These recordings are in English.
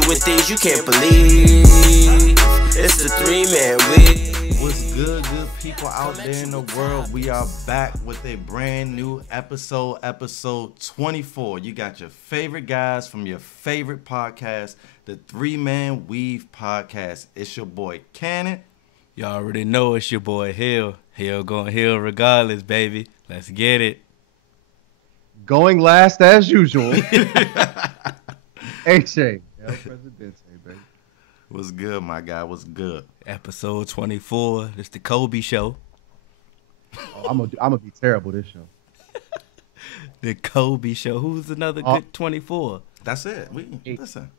doing things you can't believe. It's the 3-Man Weave. What's good people out there in the world? We are back with a brand new episode 24. You got your favorite guys from your favorite podcast, the 3-Man Weave podcast. It's your boy Cannon. Y'all already know it's your boy Hill. Hill going Hill regardless, baby. Let's get it. Going last as usual. H.A. El Presidente, baby. What's good, my guy? What's good? Episode 24. It's the Kobe Show. Oh, I'm gonna be terrible this show. The Kobe Show. Who's another good 24? That's it. We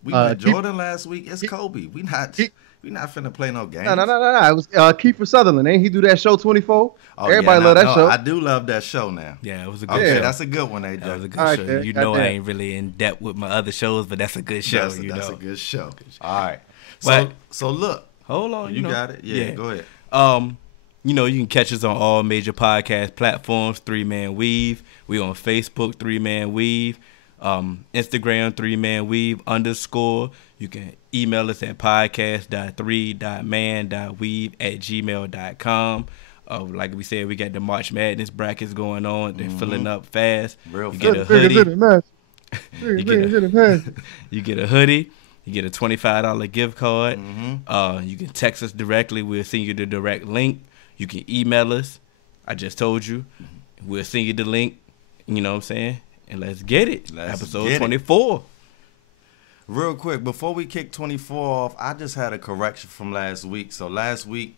met Jordan last week. It's Kobe. We not finna play no games. No. It was Kiefer Sutherland. Ain't he do that show 24? Everybody love that show. I do love that show now. Yeah, it was a good show. That's a good one, AJ. That was a good All show. right, you know I ain't really in depth with my other shows, but that's a good show. That's a good show. All right. But, so look. Hold on. You got it? Yeah, go ahead. You can catch us on all major podcast platforms, 3-Man Weave. We on Facebook, 3-Man Weave. Instagram, 3-Man Weave _. You can email us at podcast.3.man.weave@gmail.com. Like we said, we got the March Madness brackets going on. They're filling up fast. Real you get a hoodie. You get a hoodie. You get a $25 gift card. You can text us directly. We'll send you the direct link. You can email us. I just told you. We'll send you the link. You know what I'm saying? And let's get it. Episode 24. Real quick, before we kick 24 off, I just had a correction from last week. So last week,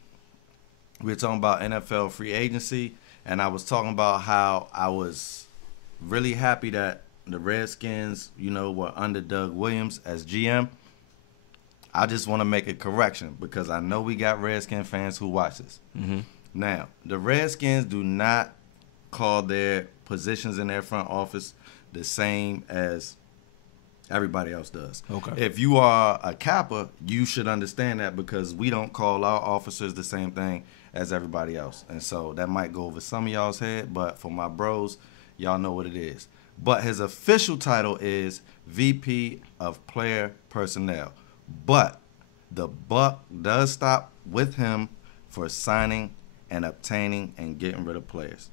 we were talking about NFL free agency, and I was talking about how I was really happy that the Redskins, were under Doug Williams as GM. I just want to make a correction because I know we got Redskin fans who watch this. Now, the Redskins do not call their positions in their front office the same as everybody else does. Okay. If you are a Kappa, you should understand that because we don't call our officers the same thing as everybody else. And so that might go over some of y'all's head, but for my bros, y'all know what it is. But his official title is VP of Player Personnel. But the buck does stop with him for signing and obtaining and getting rid of players.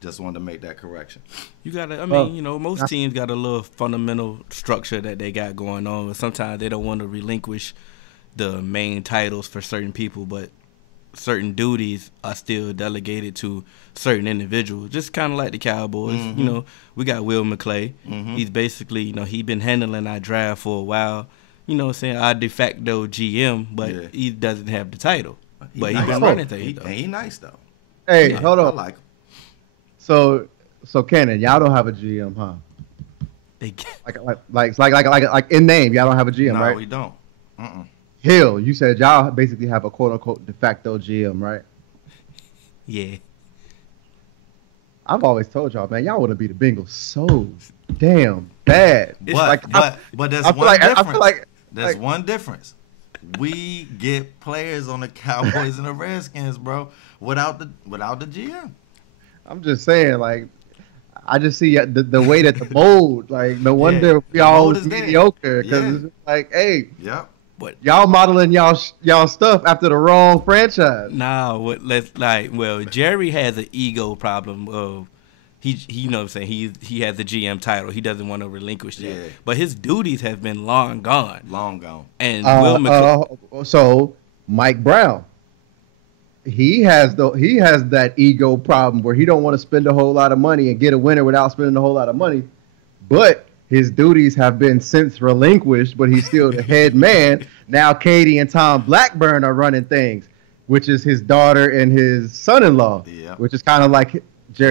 Just wanted to make that correction. You gotta, most teams got a little fundamental structure that they got going on. Sometimes they don't want to relinquish the main titles for certain people, but certain duties are still delegated to certain individuals. Just kind of like the Cowboys. We got Will McClay. He's basically, he been handling our draft for a while. Our de facto GM, but he doesn't have the title. But he's been running things, though. He nice, though. Hey, hold on. I like him. So Cannon, y'all don't have a GM, huh? They like in name, y'all don't have a GM, right? No, we don't. Hill, you said y'all basically have a quote unquote de facto GM, right? Yeah. I've always told y'all, man, y'all want to be the Bengals so damn bad. But there's one difference. We get players on the Cowboys and the Redskins, bro, without the GM. I'm just saying, I just see the way that the mold, no wonder we all mediocre because it's like, hey, but y'all modeling y'all stuff after the wrong franchise. Nah, Jerry has an ego problem. He you know what I'm saying, he has the GM title. He doesn't want to relinquish that. Yeah. But his duties have been long gone. And so Mike Brown, he has that ego problem where he don't want to spend a whole lot of money and get a winner without spending a whole lot of money. But his duties have been since relinquished, but he's still the head man. Now Katie and Tom Blackburn are running things, which is his daughter and his son-in-law, which is kind of like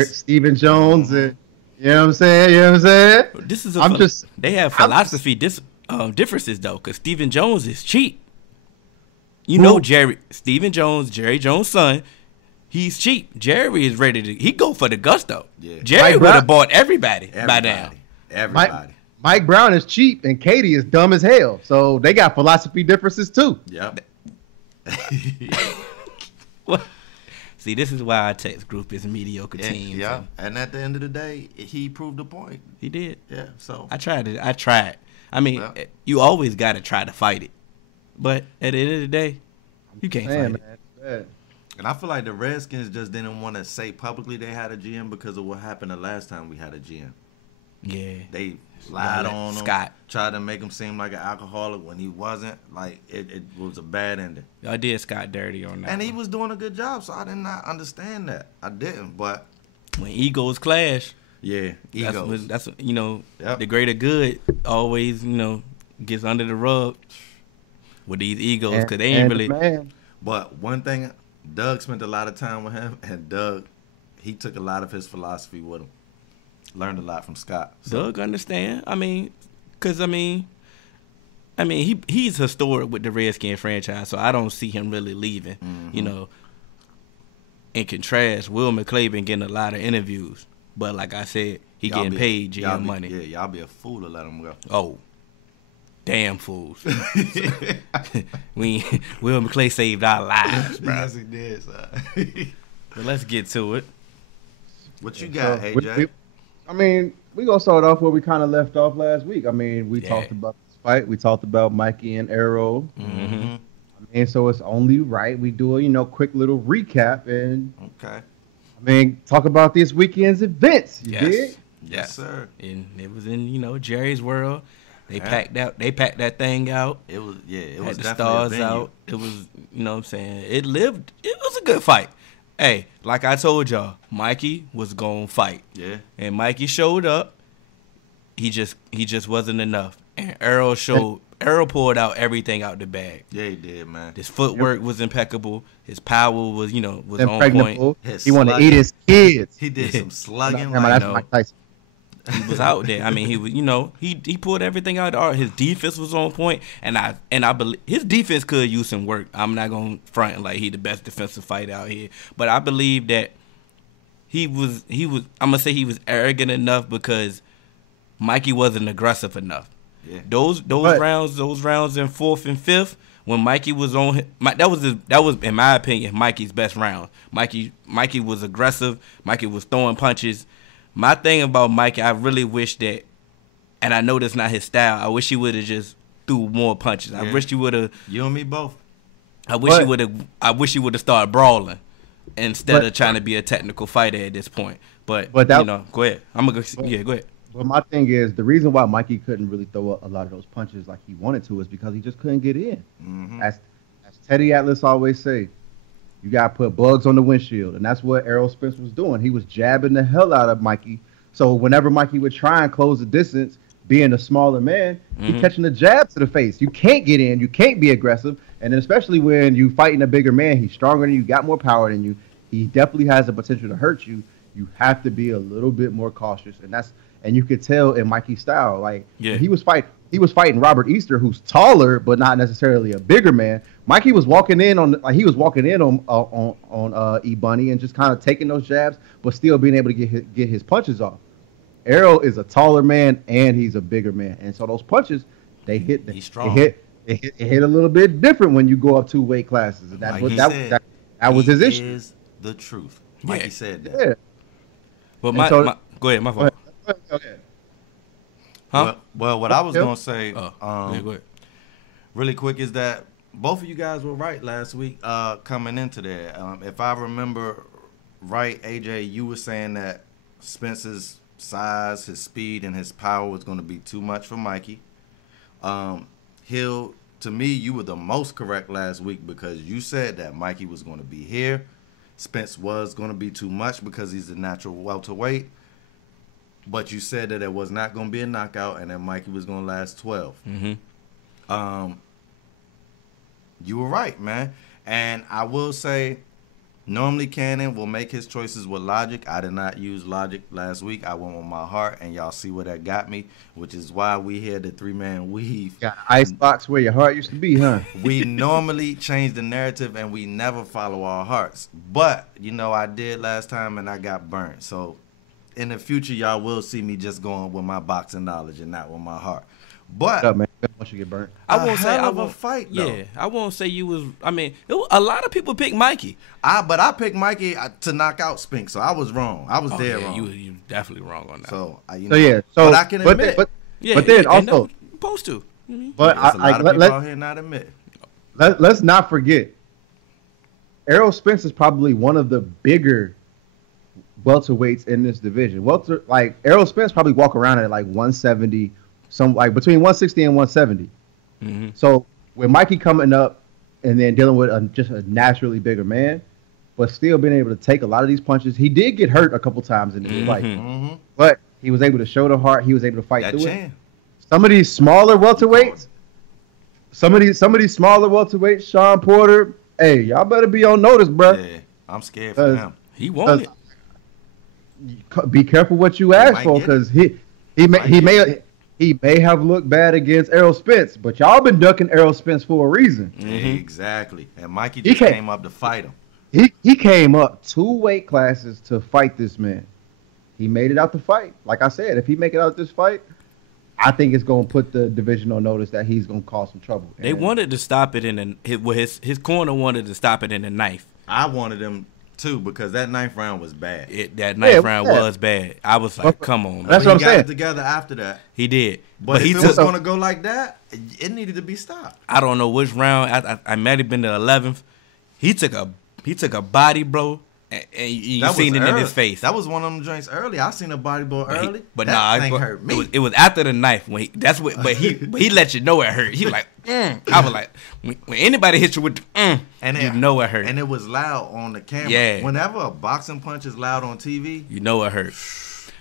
Stephen Jones. And, you know what I'm saying? This is they have philosophy differences, though, because Stephen Jones is cheap. Stephen Jones, Jerry Jones' son, he's cheap. Jerry is ready to. He go for the gusto. Yeah. Jerry would have bought everybody by now. Everybody. Mike Brown is cheap and Katie is dumb as hell. So they got philosophy differences too. Yep. See, this is why our text group is mediocre teams. Yeah. And at the end of the day, he proved the point. He did. Yeah. So I tried. I mean, you always got to try to fight it. But at the end of the day, you can't fight it. And I feel like the Redskins just didn't want to say publicly they had a GM because of what happened the last time we had a GM. Yeah. They lied on him. Scott. Tried to make him seem like an alcoholic when he wasn't. Like, it was a bad ending. I did Scott dirty on that. And he was doing a good job, so I did not understand that. I didn't, but... When egos clash... Yeah, egos. That's the greater good always, gets under the rug with these egos because they ain't really. Man. But one thing, Doug spent a lot of time with him, and Doug, he took a lot of his philosophy with him. Learned a lot from Scott. So. Doug understand. He's historic with the Redskin franchise, so I don't see him really leaving. Mm-hmm. In contrast, Will McClay been getting a lot of interviews. But like I said, he getting paid GM money. Yeah, y'all be a fool to let him go. Oh, damn fools. Will McClay saved our lives, bro. Yes, he did, son. But let's get to it. What you got, AJ? We gonna start off where we kind of left off last week. We talked about this fight. We talked about Mikey and Errol. Mm-hmm. So it's only right we do a quick little recap and okay. Talk about this weekend's events. You did? Yes, sir. And it was in Jerry's world. They packed that thing out. It was had was the definitely stars a venue. out. It was what I'm saying. It was a good fight. Hey, like I told y'all, Mikey was gonna fight. Yeah. And Mikey showed up. He just wasn't enough. And Errol pulled out everything out the bag. Yeah, he did, man. His footwork was impeccable. His power was on point. He wanted to eat his kids. He did some slugging. That's Mike Tyson. He was out there. He was, he pulled everything out. His defense was on point, and I believe his defense could use some work. I'm not gonna front like he the best defensive fighter out here, but I believe that he was. I'm gonna say he was arrogant enough because Mikey wasn't aggressive enough. Yeah. Those rounds in fourth and fifth when Mikey was on, that was in my opinion Mikey's best round. Mikey was aggressive. Mikey was throwing punches. My thing about Mikey, I really wish that, and I know that's not his style. I wish he would have just threw more punches. Yeah. I wish he would have. You and me both. I wish he would have started brawling instead of trying to be a technical fighter at this point. But go ahead. Go ahead. But my thing is, the reason why Mikey couldn't really throw a lot of those punches like he wanted to is because he just couldn't get in. Mm-hmm. As Teddy Atlas always say, you got to put bugs on the windshield. And that's what Errol Spence was doing. He was jabbing the hell out of Mikey. So whenever Mikey would try and close the distance, being a smaller man, he's catching the jab to the face. You can't get in. You can't be aggressive. And then especially when you fighting a bigger man, he's stronger than you, got more power than you. He definitely has the potential to hurt you. You have to be a little bit more cautious. And you could tell in Mikey's style, he was fighting Robert Easter, who's taller but not necessarily a bigger man. Mikey was walking in on E Bunny and just kind of taking those jabs, but still being able to get his punches off. Errol is a taller man and he's a bigger man, and so those punches he's strong. It hit a little bit different when you go up 2 weight classes, and that was his issue. Is the truth. Mikey said that. Yeah. But go ahead, my fault. Okay. Huh? Well, what I was gonna say, go ahead. Really quick, is that both of you guys were right last week coming into there. If I remember right, AJ, you were saying that Spence's size, his speed, and his power was going to be too much for Mikey. To me, you were the most correct last week because you said that Mikey was going to be here. Spence was going to be too much because he's the natural welterweight. But you said that it was not going to be a knockout and that Mikey was going to last 12. Mm-hmm. You were right, man. And I will say, normally Cannon will make his choices with logic. I did not use logic last week. I went with my heart, and y'all see where that got me, which is why we had the 3-man weave. Got an ice box where your heart used to be, huh? We normally change the narrative, and we never follow our hearts. But, I did last time, and I got burnt. So, in the future, y'all will see me just going with my boxing knowledge and not with my heart. But up, man. Once you get burnt, I won't say I won't fight. Though. Yeah, I won't say you was. A lot of people picked Mikey. But I picked Mikey to knock out Spink, so I was wrong. I was dead wrong. You definitely wrong on that. So but I can admit. But then also, Supposed to. But There's a lot of people let, out here not admit. let's not forget, Errol Spence is probably one of the bigger welterweights in this division. Errol Spence probably walk around at like 170, between 160 and 170. Mm-hmm. So with Mikey coming up and then dealing with just a naturally bigger man, but still being able to take a lot of these punches, he did get hurt a couple times in the fight, but he was able to show the heart. He was able to fight through it. Some of these smaller welterweights, Sean Porter, hey, y'all better be on notice, bro. Yeah, I'm scared for him. He won it. Be careful what you ask for, because he may have looked bad against Errol Spence, but y'all been ducking Errol Spence for a reason. Exactly, and Mikey just came up to fight him. He came up 2 weight classes to fight this man. He made it out the fight. Like I said, if he make it out this fight, I think it's going to put the division on notice that he's going to cause some trouble. They wanted to stop it his corner wanted to stop it in the ninth. I wanted him too, because that 9th round was bad. That ninth round was bad. I was like, come on, man. That's what I'm saying. He got it together after that. He did. But if it was going to go like that, it needed to be stopped. I don't know which round. I might have been the 11th. He took a body blow, and you seen it in his face. That was one of them joints early. I seen a body blow early. That thing hurt me. It was after the knife but he let you know it hurt. He was like, I was like, when anybody hits you with you know it hurt. And it was loud on the camera. Yeah. Whenever a boxing punch is loud on TV, you know it hurt.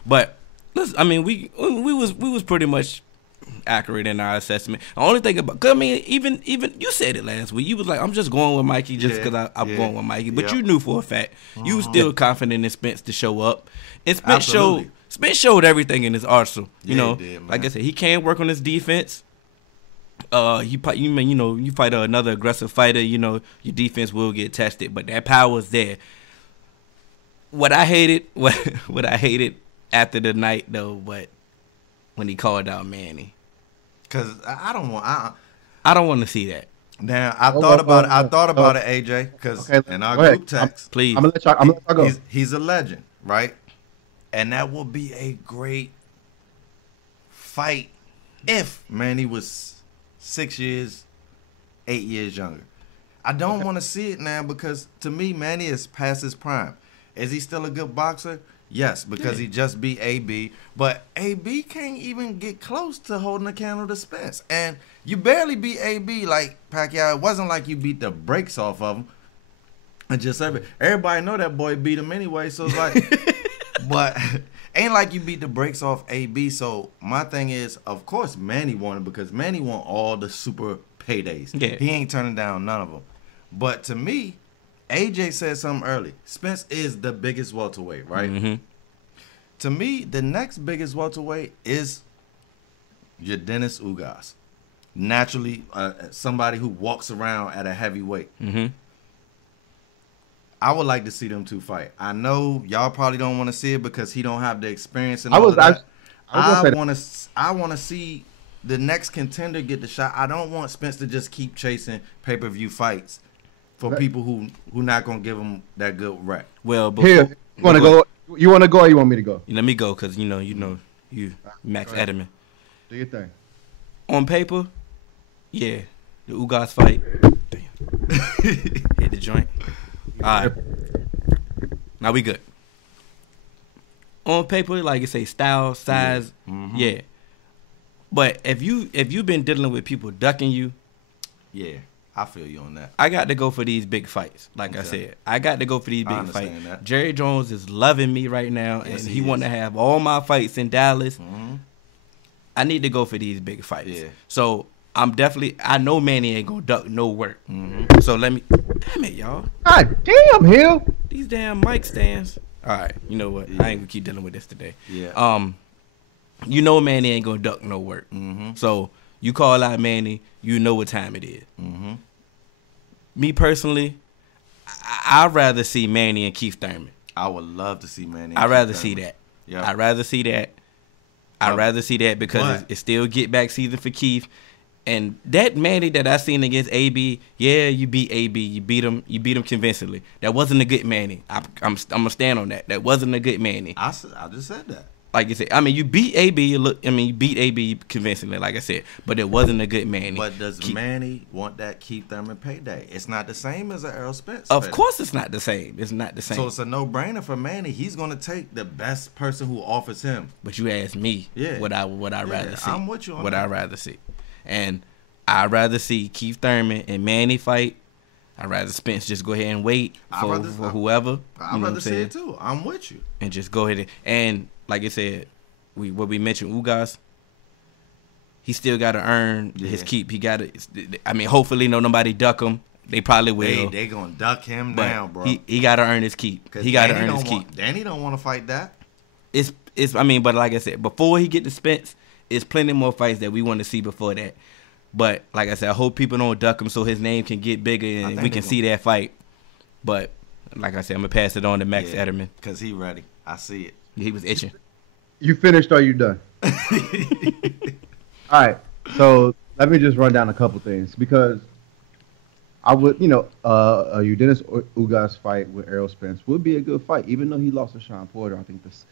But listen, I mean, we was pretty much accurate in our assessment. The only thing about, cause I mean, even you said it last week. You was like, I'm just going with Mikey just because I'm going with Mikey. But you knew for a fact you was still confident in Spence to show up, and Spence showed everything in his arsenal. You know, like I said, he can work on his defense. You fight another aggressive fighter. You know, your defense will get tested, but that power's there. What I hated after the night though, but when he called out Manny. Cause I don't want to see that. Now I thought about it, AJ. Cause in our group text, please, I'm gonna let y'all go. He's a legend, right? And that will be a great fight if Manny was 6 years, 8 years younger. I don't want to see it now, because to me, Manny is past his prime. Is he still a good boxer? Yes, because he just beat AB. But AB can't even get close to holding a candle to Spence. And you barely beat AB like Pacquiao. It wasn't like you beat the brakes off of him. And just everybody know that boy beat him anyway. So it's like, but ain't like you beat the brakes off AB. So my thing is, of course, Manny won it, because Manny won all the super paydays. Yeah. He ain't turning down none of them. But to me, AJ said something early. Spence is the biggest welterweight, right? Mm-hmm. To me, the next biggest welterweight is your Dennis Ugas. Naturally, somebody who walks around at a heavyweight. Mm-hmm. I would like to see them two fight. I know y'all probably don't want to see it because he don't have the experience and I all of that. I want to see the next contender get the shot. I don't want Spence to just keep chasing pay-per-view fights for people who not gonna give him that good rep. Well, you want to go? You want to go, or you want me to go? Let me go, because you Max Edelman. Do your thing. On paper, yeah, the Ugas fight. Damn. Hit the joint. All right. Now we good. On paper, like you say, style, size, yeah. But if you've been dealing with people ducking you, yeah, I feel you on that. I got to go for these big fights. Like I said, I got to go for these big fights. That. Jerry Jones is loving me right now, and he want to have all my fights in Dallas. Mm-hmm. I need to go for these big fights. Yeah. So I know Manny ain't gonna duck no work. Mm-hmm. So damn it, y'all. God damn, Hill. These damn mic stands. All right, you know what? I ain't gonna keep dealing with this today. Yeah. You know Manny ain't gonna duck no work. Mm-hmm. So you call out Manny, you know what time it is. Mm-hmm. Me personally, I'd rather see Manny and Keith Thurman. I would love to see Manny. I'd rather see that. Yeah. I'd rather see that. Because it's still get back season for Keith. And that Manny that I seen against AB, yeah, you beat AB, you beat him convincingly. That wasn't a good Manny. I'm gonna stand on that. That wasn't a good Manny. I just said that. like you said, I mean, you beat AB. You beat AB convincingly, like I said, but it wasn't a good Manny. But does Manny want that Keith Thurman payday? It's not the same as an Errol Spence. Of course, it's not the same. It's not the same. So it's a no-brainer for Manny. He's going to take the best person who offers him. But you asked me, what I rather see. I'm with you on what that. I rather see, and I'd rather see Keith Thurman and Manny fight. I'd rather Spence just go ahead and wait for whoever. I'd rather see it too. I'm with you. And just go ahead and like I said, what we mentioned, Ugas, he still got to earn his keep. He got to. I mean, hopefully, nobody duck him. They probably will. They gonna duck him now, bro. He got to earn his keep. He got to earn his keep. Danny don't want to fight that. I mean, but like I said, before he get to Spence, it's plenty more fights that we want to see before that. But like I said, I hope people don't duck him so his name can get bigger and we can see that fight. But like I said, I'm gonna pass it on to Max Ederman because he ready. I see it. He was itching. You finished or you done? All right. So let me just run down a couple things because I would, Dennis Ugas fight with Errol Spence would be a good fight, even though he lost to Sean Porter. I think this,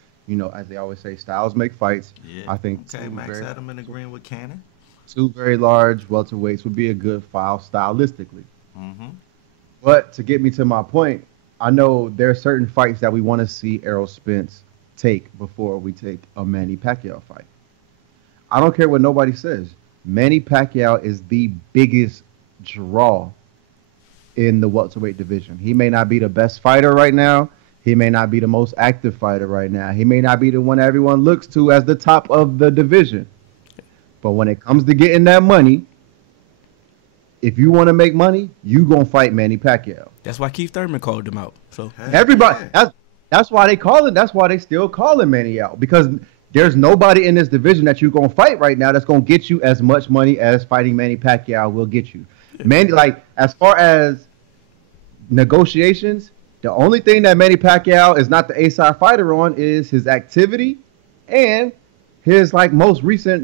as they always say, styles make fights. Yeah. I think Max Ederman agreeing with Cannon. Two very large welterweights would be a good file stylistically. Mm-hmm. But to get me to my point, I know there are certain fights that we want to see Errol Spence take before we take a Manny Pacquiao fight. I don't care what nobody says. Manny Pacquiao is the biggest draw in the welterweight division. He may not be the best fighter right now. He may not be the most active fighter right now. He may not be the one everyone looks to as the top of the division. But when it comes to getting that money, if you want to make money, you gonna fight Manny Pacquiao. That's why Keith Thurman called him out. So everybody, that's why they call it. That's why they still calling Manny out, because there's nobody in this division that you're gonna fight right now that's gonna get you as much money as fighting Manny Pacquiao will get you. Manny, like as far as negotiations, the only thing that Manny Pacquiao is not the A-side fighter on is his activity and his most recent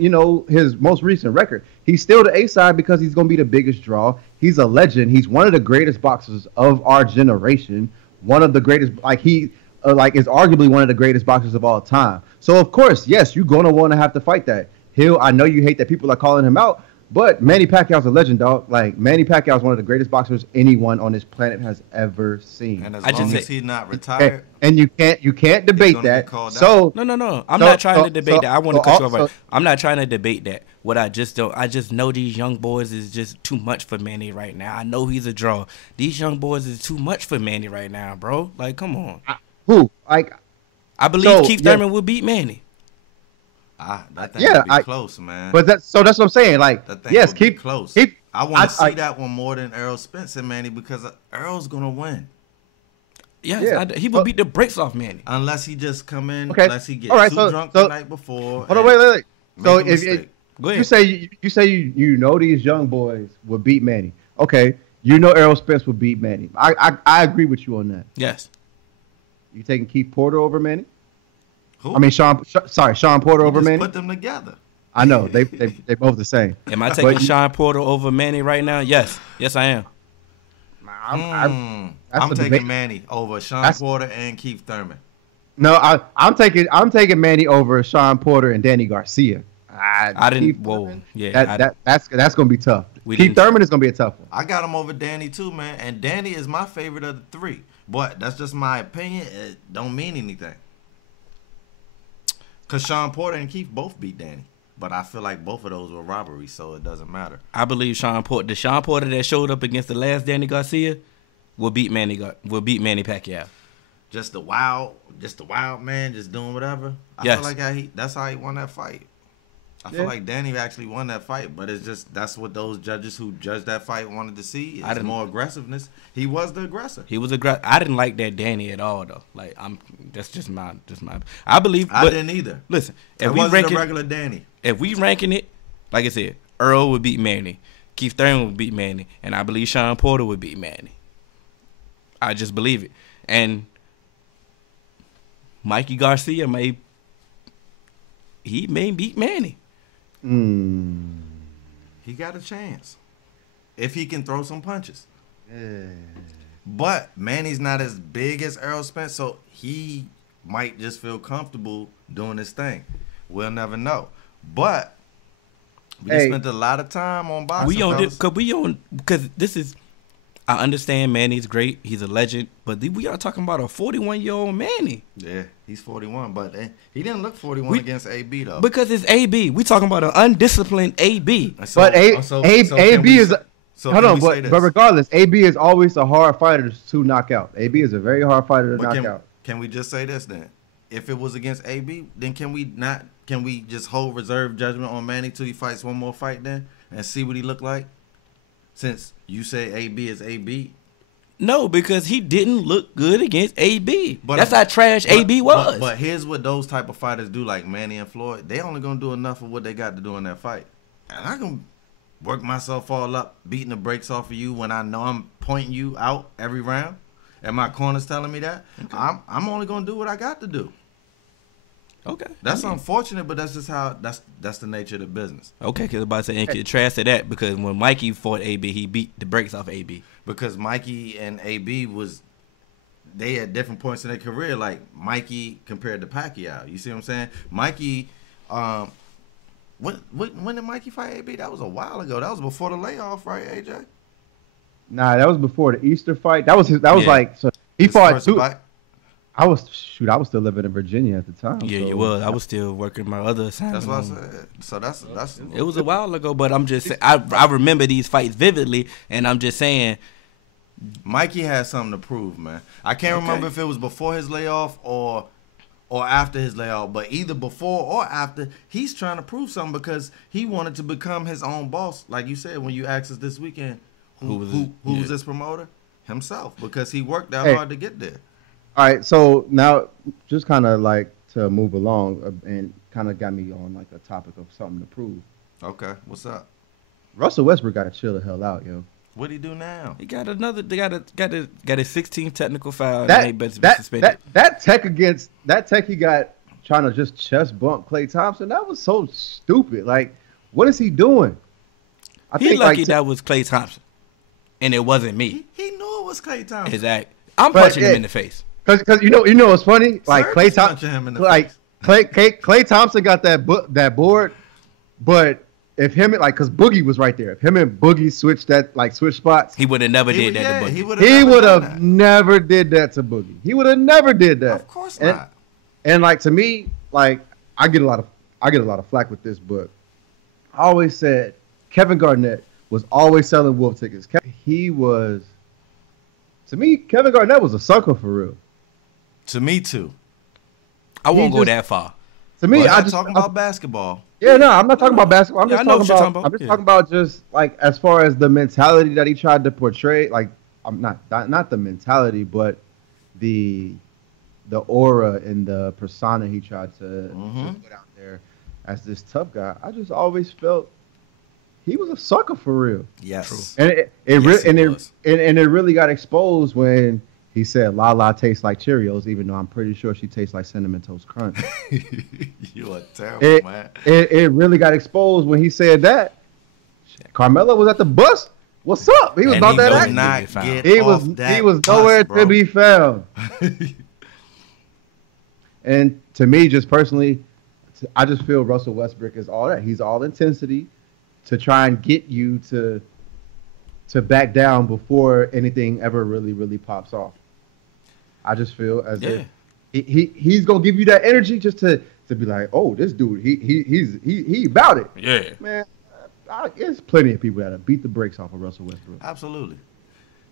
record. He's still the A-side because he's going to be the biggest draw. He's a legend. He's one of the greatest boxers of our generation. One of the greatest, is arguably one of the greatest boxers of all time. So of course, yes, you're going to want to have to fight that. I know you hate that people are calling him out, but Manny Pacquiao's a legend, dog. Like Manny Pacquiao is one of the greatest boxers anyone on this planet has ever seen. And as long as he's not retired, and you can't debate that. So no. I'm not trying to debate that. I want to cut you off. I'm not trying to debate that. What I just know these young boys is just too much for Manny right now. I know he's a draw. These young boys is too much for Manny right now, bro. Like, come on. Who? I believe Keith Thurman will beat Manny. That thing would be close, man. But that's what I'm saying. Yes, keep close. I want to see that one more than Errol Spence and Manny because Errol's gonna win. Yes, he will beat the brakes off Manny unless he just come in. Okay. Unless he gets drunk the night before. Hold on, wait. So if you say you know these young boys will beat Manny, okay, Errol Spence will beat Manny. I agree with you on that. Yes. You taking Keith Porter over Manny? Who? I mean, Sean Porter over Manny. Put them together. I know they both the same. Am I taking Sean Porter over Manny right now? Yes, I am. I'm taking Manny over Sean Porter and Keith Thurman. No, I'm taking Manny over Sean Porter and Danny Garcia. That's gonna be tough. Keith Thurman is gonna be a tough one. I got him over Danny too, man, and Danny is my favorite of the three. But that's just my opinion. It don't mean anything. Because Sean Porter and Keith both beat Danny. But I feel like both of those were robberies, so it doesn't matter. I believe Sean Porter. The Sean Porter that showed up against the last Danny Garcia will beat Manny Pacquiao. Just the wild man, just doing whatever. I feel like that's how he won that fight. I feel like Danny actually won that fight, but it's just that's what those judges who judged that fight wanted to see. It's more aggressiveness. He was the aggressor. He was aggressive. I didn't like that Danny at all, though. Like that's just my. I believe. I didn't either. Listen, if we ranking a regular Danny, if we ranking it, like I said, Earl would beat Manny, Keith Thurman would beat Manny, and I believe Sean Porter would beat Manny. I just believe it, and Mikey Garcia may beat Manny. He got a chance if he can throw some punches. But Manny's not as big as Errol Spence, so he might just feel comfortable doing this thing. We'll never know. But we just spent a lot of time on boxing. Because this is. I understand Manny's great. He's a legend. But we are talking about a 41-year-old Manny. Yeah, he's 41. But he didn't look 41 against AB, though. Because it's AB. We talking about an undisciplined AB. But AB is... Hold on, but regardless, AB is always a hard fighter to knock out. AB is a very hard fighter to knock out. Can we just say this then? If it was against AB, then can we just hold reserve judgment on Manny till he fights one more fight then and see what he look like? Since you say AB is AB. No, because he didn't look good against AB. That's how trash AB was. But here's what those type of fighters do, like Manny and Floyd. They only going to do enough of what they got to do in that fight. And I can work myself all up, beating the brakes off of you when I know I'm pointing you out every round. And my corner's telling me that. Okay. I'm only going to do what I got to do. Okay. That's unfortunate, but that's just how that's the nature of the business. Okay, because I'm about to say, and trash to that, because when Mikey fought AB, he beat the brakes off AB. Because Mikey and AB they had different points in their career. Like Mikey compared to Pacquiao. You see what I'm saying? Mikey, when did Mikey fight AB? That was a while ago. That was before the layoff, right, AJ? Nah, that was before the Easter fight. That was like, so he fought two. I was still living in Virginia at the time. Yeah, so. you was. I was still working my other assignment. That's what I said. So that's. It was a while ago, but I'm just saying, I remember these fights vividly, and I'm just saying, Mikey had something to prove, man. I can't remember if it was before his layoff or after his layoff, but either before or after, he's trying to prove something because he wanted to become his own boss. Like you said, when you asked us this weekend, who was this promoter? Himself, because he worked that hard to get there. All right, so now just kind of like to move along and kind of got me on like a topic of something to prove. Okay, what's up? Russell Westbrook got to chill the hell out, yo. What'd he do now? He got another. They got a 16th technical foul. That tech he got trying to just chest bump Klay Thompson. That was so stupid. Like, what is he doing? He lucky that was Klay Thompson, and it wasn't me. He knew it was Klay Thompson. Exactly. I'm punching him in the face. Because you know what's funny? Like Klay Thompson, Klay Thompson got that board, but if him because Boogie was right there, if him and Boogie switch spots, he would have never did that to Boogie. He would have never did that to Boogie. He would have never did that. Of course not. And like to me, like I get a lot of flack with this, but I always said Kevin Garnett was always selling wolf tickets. To me, Kevin Garnett was a sucker for real. To me too. I won't go that far. To me, I'm talking about basketball. Yeah, no, I'm not talking about basketball. I'm just talking about just like as far as the mentality that he tried to portray. Like, I'm not the mentality, but the aura and the persona he tried to put out there as this tough guy. I just always felt he was a sucker for real. Yes. And it really got exposed when he said "La tastes like Cheerios," even though I'm pretty sure she tastes like Cinnamon Toast Crunch. You are terrible, man. It really got exposed when he said that. Carmelo was at the bus. What's up? He was about that action. He was nowhere to be found. And to me, just personally, I just feel Russell Westbrook is all that. He's all intensity to try and get you to back down before anything ever really, really pops off. I just feel as if he's gonna give you that energy just to be like, oh, this dude, he about it. Yeah, man. There's plenty of people that have beat the brakes off of Russell Westbrook. Absolutely.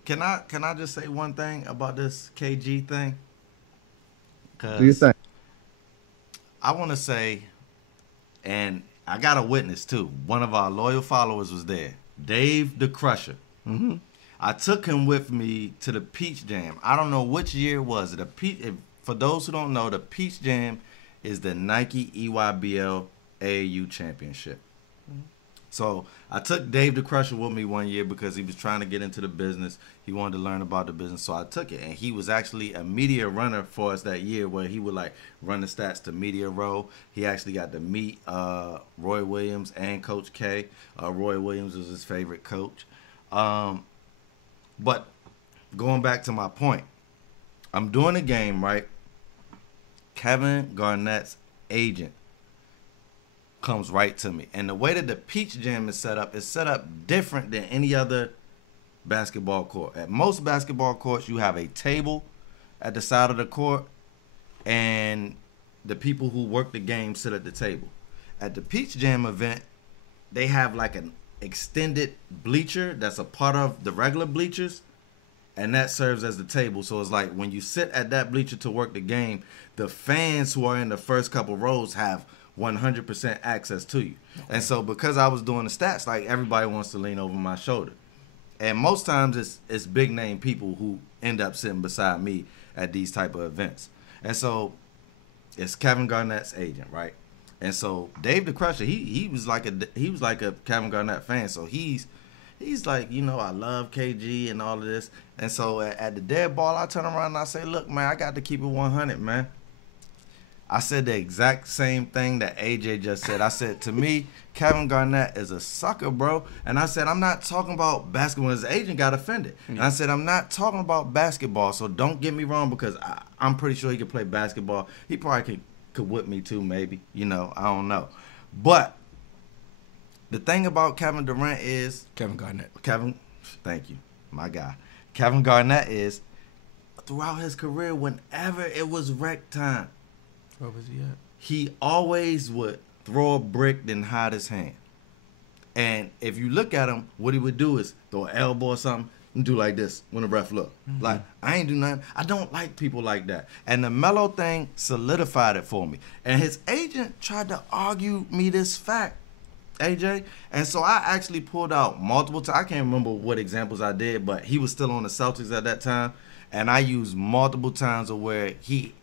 Can I just say one thing about this KG thing? What do you think? I want to say, and I got a witness too. One of our loyal followers was there, Dave the Crusher. Mm-hmm. I took him with me to the Peach Jam. I don't know which year it was. For those who don't know, the Peach Jam is the Nike EYBL AAU Championship. Mm-hmm. So I took Dave the Crusher with me one year because he was trying to get into the business. He wanted to learn about the business, so I took it. And he was actually a media runner for us that year where he would like run the stats to media row. He actually got to meet Roy Williams and Coach K. Roy Williams was his favorite coach. But going back to my point, I'm doing a game, right? Kevin Garnett's agent comes right to me. And the way that the Peach Jam is set up different than any other basketball court. At most basketball courts, you have a table at the side of the court, and the people who work the game sit at the table. At the Peach Jam event, they have like an extended bleacher that's a part of the regular bleachers, and that serves as the table. So it's like when you sit at that bleacher to work the game, the fans who are in the first couple rows have 100% access to you. Okay. And so because I was doing the stats, like everybody wants to lean over my shoulder. And most times it's big name people who end up sitting beside me at these type of events. And so it's Kevin Garnett's agent, right? And so Dave the Crusher, he was like a Kevin Garnett fan. So he's like, you know, I love KG and all of this. And so at the dead ball, I turn around and I say, look, man, I got to keep it 100, man. I said the exact same thing that AJ just said. I said, to me, Kevin Garnett is a sucker, bro. And I said, I'm not talking about basketball. His agent got offended. Mm-hmm. And I said, I'm not talking about basketball, so don't get me wrong, because I'm pretty sure he could play basketball. He probably could whip me too, maybe. You know, I don't know. But the thing about Kevin Durant is... Thank you, my guy. Kevin Garnett is, throughout his career, whenever it was rec time, where was he at? He always would throw a brick, then hide his hand. And if you look at him, what he would do is throw an elbow or something and do like this when the ref look. Mm-hmm. Like, I ain't do nothing. I don't like people like that. And the Melo thing solidified it for me. And his agent tried to argue me this fact, AJ. And so I actually pulled out multiple times. I can't remember what examples I did, but he was still on the Celtics at that time. And I used multiple times of where he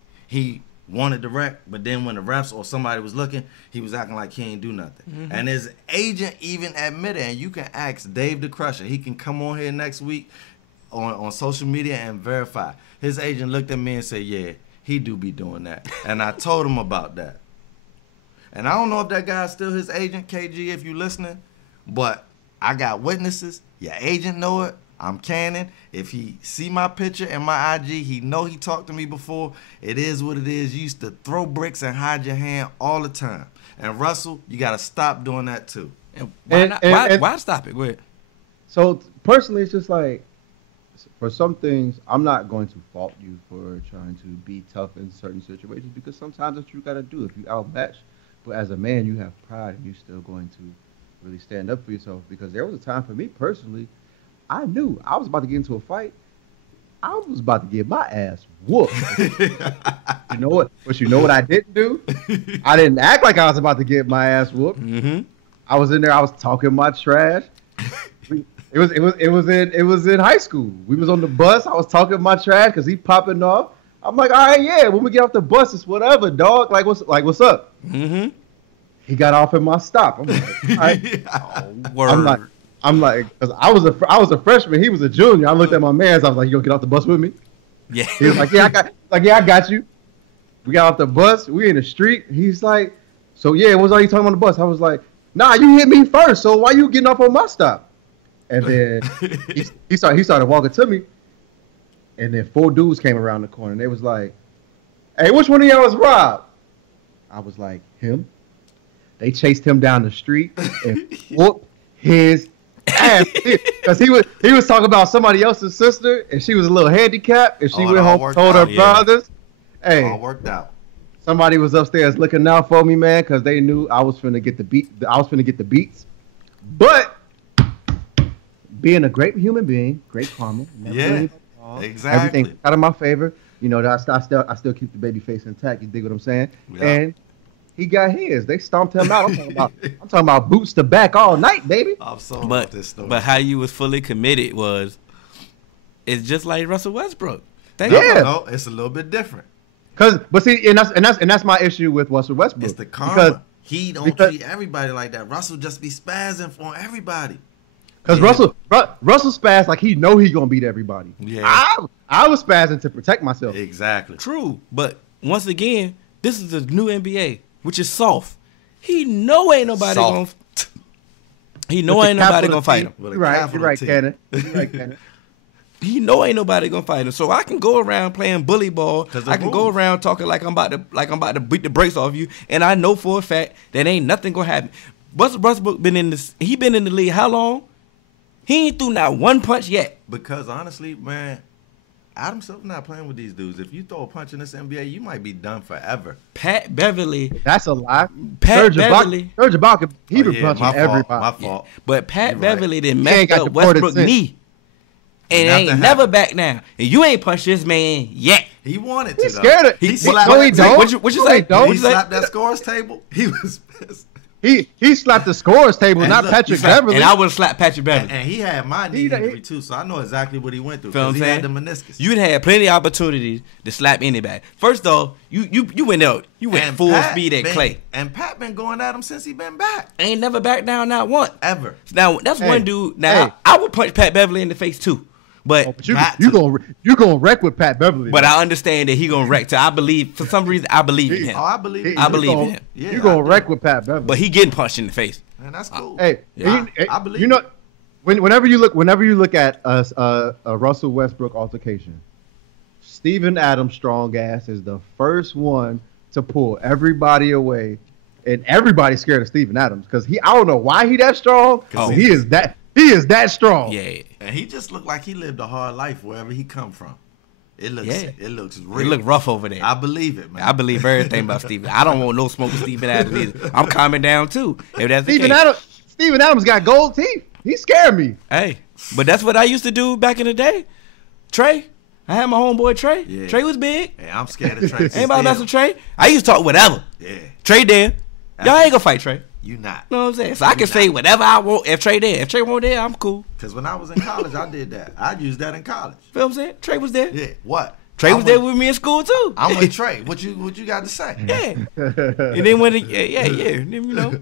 wanted the rec, but then when the refs or somebody was looking, he was acting like he ain't do nothing. Mm-hmm. And his agent even admitted, and you can ask Dave the Crusher, he can come on here next week on social media and verify. His agent looked at me and said, yeah, he do be doing that. And I told him about that. And I don't know if that guy's still his agent, KG, if you listening, but I got witnesses. Your agent know it. I'm Cannon. If he see my picture and my IG, he know he talked to me before. It is what it is. You used to throw bricks and hide your hand all the time. And Russell, you got to stop doing that too. And why stop it? Go ahead. So personally, it's just like, for some things, I'm not going to fault you for trying to be tough in certain situations, because sometimes that's what you got to do. If you outmatch, but as a man, you have pride and you're still going to really stand up for yourself. Because there was a time for me personally, I knew I was about to get into a fight. I was about to get my ass whooped. You know what? But you know what I didn't do? I didn't act like I was about to get my ass whooped. Mm-hmm. I was in there. I was talking my trash. It was in high school. We was on the bus. I was talking my trash because he popping off. I'm like, all right, yeah. When we get off the bus, it's whatever, dog. What's up? Mm-hmm. He got off in my stop. I'm like, all right. Oh, word. I'm like, because I was a freshman, he was a junior. I looked at my man, so I was like, "You gonna get off the bus with me?" Yeah. He was like, "Yeah, I got you." We got off the bus. We in the street. He's like, "So yeah, what's all you talking on the bus?" I was like, "Nah, you hit me first. So why you getting off on my stop?" And then he started walking to me, and then 4 dudes came around the corner. And they was like, "Hey, which one of y'all is Rob?" I was like, "Him." They chased him down the street and whooped his ass, because he was talking about somebody else's sister, and she was a little handicapped, and she went home and told her brothers. Hey, all worked out. Somebody was upstairs looking out for me, man, because they knew I was finna get the beat. I was finna get the beats. But being a great human being, great karma. Yeah, exactly. Everything out of my favor. You know, I still keep the baby face intact. You dig what I'm saying? Yeah. And he got his. They stomped him out. I'm talking about boots to back all night, baby. But how you was fully committed it's just like Russell Westbrook. No, it's a little bit different. But see, and that's my issue with Russell Westbrook. It's the karma. He don't treat everybody like that. Russell just be spazzing for everybody. Because Russell spazzed like he know he gonna beat everybody. Yeah. I was spazzing to protect myself. Exactly. True. But once again, this is the new NBA, which is soft. He know ain't nobody gonna. He know ain't nobody gonna fight him. You're right, Cannon. He know ain't nobody gonna fight him. So I can go around playing bully ball. I can go around talking like I'm about to beat the brakes off you, and I know for a fact that ain't nothing gonna happen. Westbrook been in this. He been in the league how long? He ain't threw not one punch yet. Because honestly, man, Adam Silver's not playing with these dudes. If you throw a punch in this NBA, you might be done forever. Pat Beverly. That's a lie. Pat Beverly. Serge Ibaka, he been punching everybody. My fault. But Pat Beverly right. didn't mess up Westbrook's knee. And ain't never back down. And you ain't punched this man yet. He wanted to. He's scared of. He slapped. No, he don't. What you say? He slapped that scores table. He was pissed. He slapped the scores table, And not look, Patrick Beverly. And I would have slapped Patrick Beverly. And he had my knee injury too, so I know exactly what he went through. Because he had the meniscus. You'd had plenty of opportunities to slap anybody. First off, you went out. You went And full Pat speed at Clay. And Pat been going at him since he been back. Ain't never backed down not once. Ever. Now, that's one dude. Now, I would punch Pat Beverly in the face too. But you gonna wreck with Pat Beverly. But I understand that he gonna wreck. So I believe, for some reason, I believe in him. Oh, I believe in him. Yeah, you gonna wreck with Pat Beverly. But he getting punched in the face. Man, that's cool. Hey, I believe. You know, whenever you look at a Russell Westbrook altercation, Steven Adams' strong ass is the first one to pull everybody away, and everybody's scared of Steven Adams because I don't know why he that strong. He is that strong. Yeah. And he just looked like he lived a hard life wherever he come from. It looks real. It look rough over there. I believe it, man. I believe everything about Steven. I don't want no smoke with Steven Adams either. I'm calming down too. If that's the case. Steven Adams got gold teeth. He scared me. Hey, but that's what I used to do back in the day. Trey. I had my homeboy Trey. Yeah. Trey was big. Hey, I'm scared of Trey. Anybody mess with Trey? I used to talk whatever. Yeah. Trey there. Y'all ain't gonna fight Trey. You not. You know what I'm saying? So I can say whatever I want if Trey there. If Trey won't there, I'm cool. Because when I was in college, I did that. I used that in college. Feel what I'm saying? Trey was there. Yeah. What? Trey was there with me in school too. I'm with Trey. What you got to say? Yeah. And then when then, you know.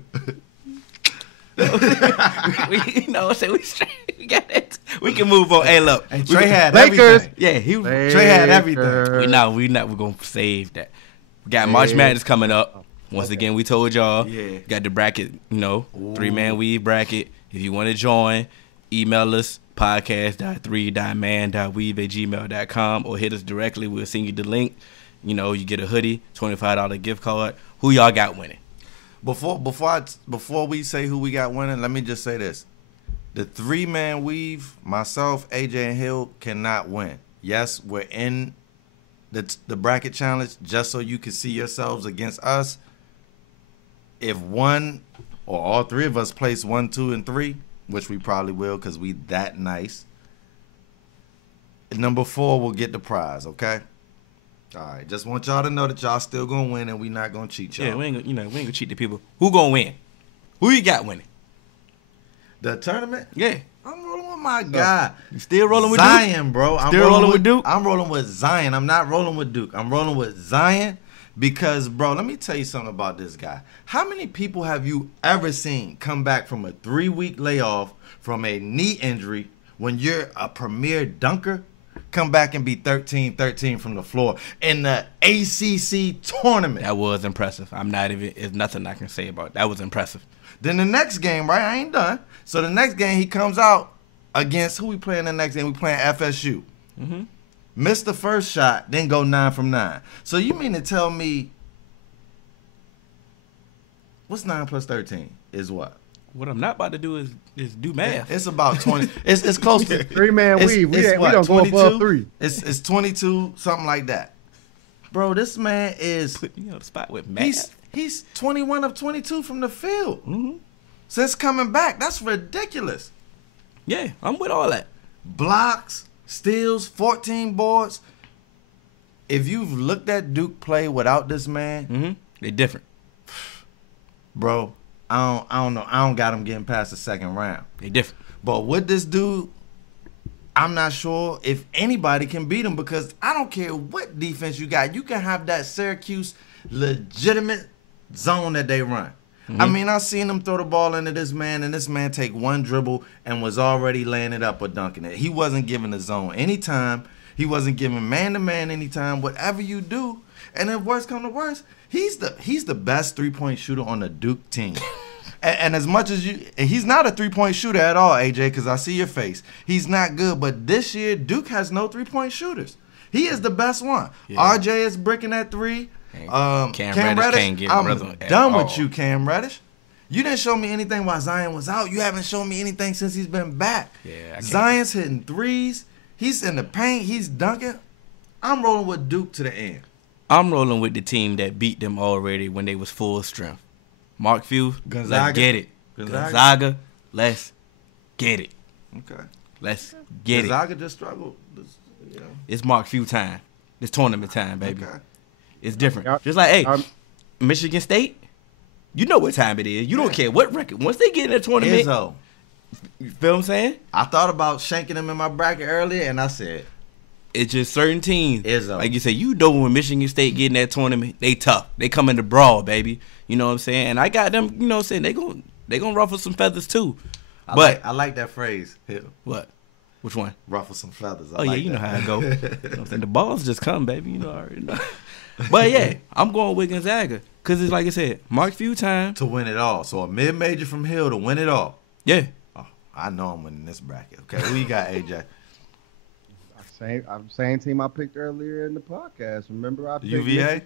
we got it. We can move on. Hey, look. And Trey had Lakers. everything. Yeah, Trey had everything. We're gonna save that. We got March Madness coming up. Once again, we told y'all. Yeah. Got the bracket, 3-man weave bracket. If you want to join, email us podcast.3.man.weave@gmail.com or hit us directly. We'll send you the link. You get a hoodie, $25 gift card. Who y'all got winning? Before we say who we got winning, let me just say this. The 3-man weave, myself, AJ, and Hill cannot win. Yes, we're in the bracket challenge just so you can see yourselves against us. If one or all three of us place 1, 2, and 3, which we probably will because we that nice, number 4 will get the prize, okay? All right, just want y'all to know that y'all still gonna win and we not gonna cheat y'all. Yeah, we ain't gonna cheat the people. Who gonna win? Who you got winning? The tournament? Yeah. I'm rolling with my guy. You still rolling with Zion, Duke? bro. I'm still rolling with Duke? I'm rolling with Zion. I'm not rolling with Duke. I'm rolling with Zion because, bro, let me tell you something about this guy. How many people have you ever seen come back from a 3-week layoff from a knee injury when you're a premier dunker? Come back and be 13-13 from the floor in the ACC tournament. That was impressive. It's nothing I can say about it. That was impressive. Then the next game, right? I ain't done. So the next game, he comes out against who we playing the next game? We playing FSU. Mm-hmm. Missed the first shot, then go 9 from 9. So you mean to tell me what's 9 plus 13 is what? What I'm not about to do is do math. It's about 20. It's close to 3-man weave. We don't go above 3. It's 22, something like that. Bro, this man is Put me on the spot with math. He's 21 of 22 from the field. Mm-hmm. Since coming back. That's ridiculous. Yeah, I'm with all that. Blocks, steals, 14 boards. If you've looked at Duke play without this man, They're different. Bro, I don't know. I don't got him getting past the second round. They different. But with this dude, I'm not sure if anybody can beat him because I don't care what defense you got. You can have that Syracuse legitimate zone that they run. I mean, I seen him throw the ball into this man, and this man take one dribble and was already laying it up or dunking it. He wasn't giving the zone anytime. He wasn't giving man-to-man anytime. Whatever you do, and if worst come to worst, he's the best three-point shooter on the Duke team. And as much as he's not a 3-point shooter at all, AJ, because I see your face. He's not good. But this year, Duke has no 3-point shooters. He is the best one. Yeah. RJ is bricking at 3. Cam Reddish can't get I'm done with you, Cam Reddish. You didn't show me anything while Zion was out. You haven't shown me anything since he's been back. Yeah, Zion's hitting threes. He's in the paint. He's dunking. I'm rolling with Duke to the end. I'm rolling with the team that beat them already when they was full strength. Mark Few, let's get it. Gonzaga, let's get it. Okay. Let's get Gonzaga just struggled. It's Mark Few time. It's tournament time, baby. Okay. It's different. Just like, hey, Michigan State, you know what time it is. You don't care what record. Once they get in the tournament, Izzo. You feel what I'm saying? I thought about shanking them in my bracket earlier, and I said, it's just certain teams. Izzo. Like you said, you know when Michigan State get in that tournament, they tough. They come in the brawl, baby. You know what I'm saying? And I got them, you know what I'm saying? They gonna ruffle some feathers too. I like that phrase. Hill. What? Which one? Ruffle some feathers. You know how it go. You know what I'm saying? The balls just come, baby. You know, I already know. But yeah, I'm going with Gonzaga. Because it's like I said, Mark Few time. To win it all. So a mid-major from Hill to win it all. Yeah. Oh, I know I'm winning this bracket. Okay, who you got, AJ? Same team I picked earlier in the podcast. Remember I picked UVA?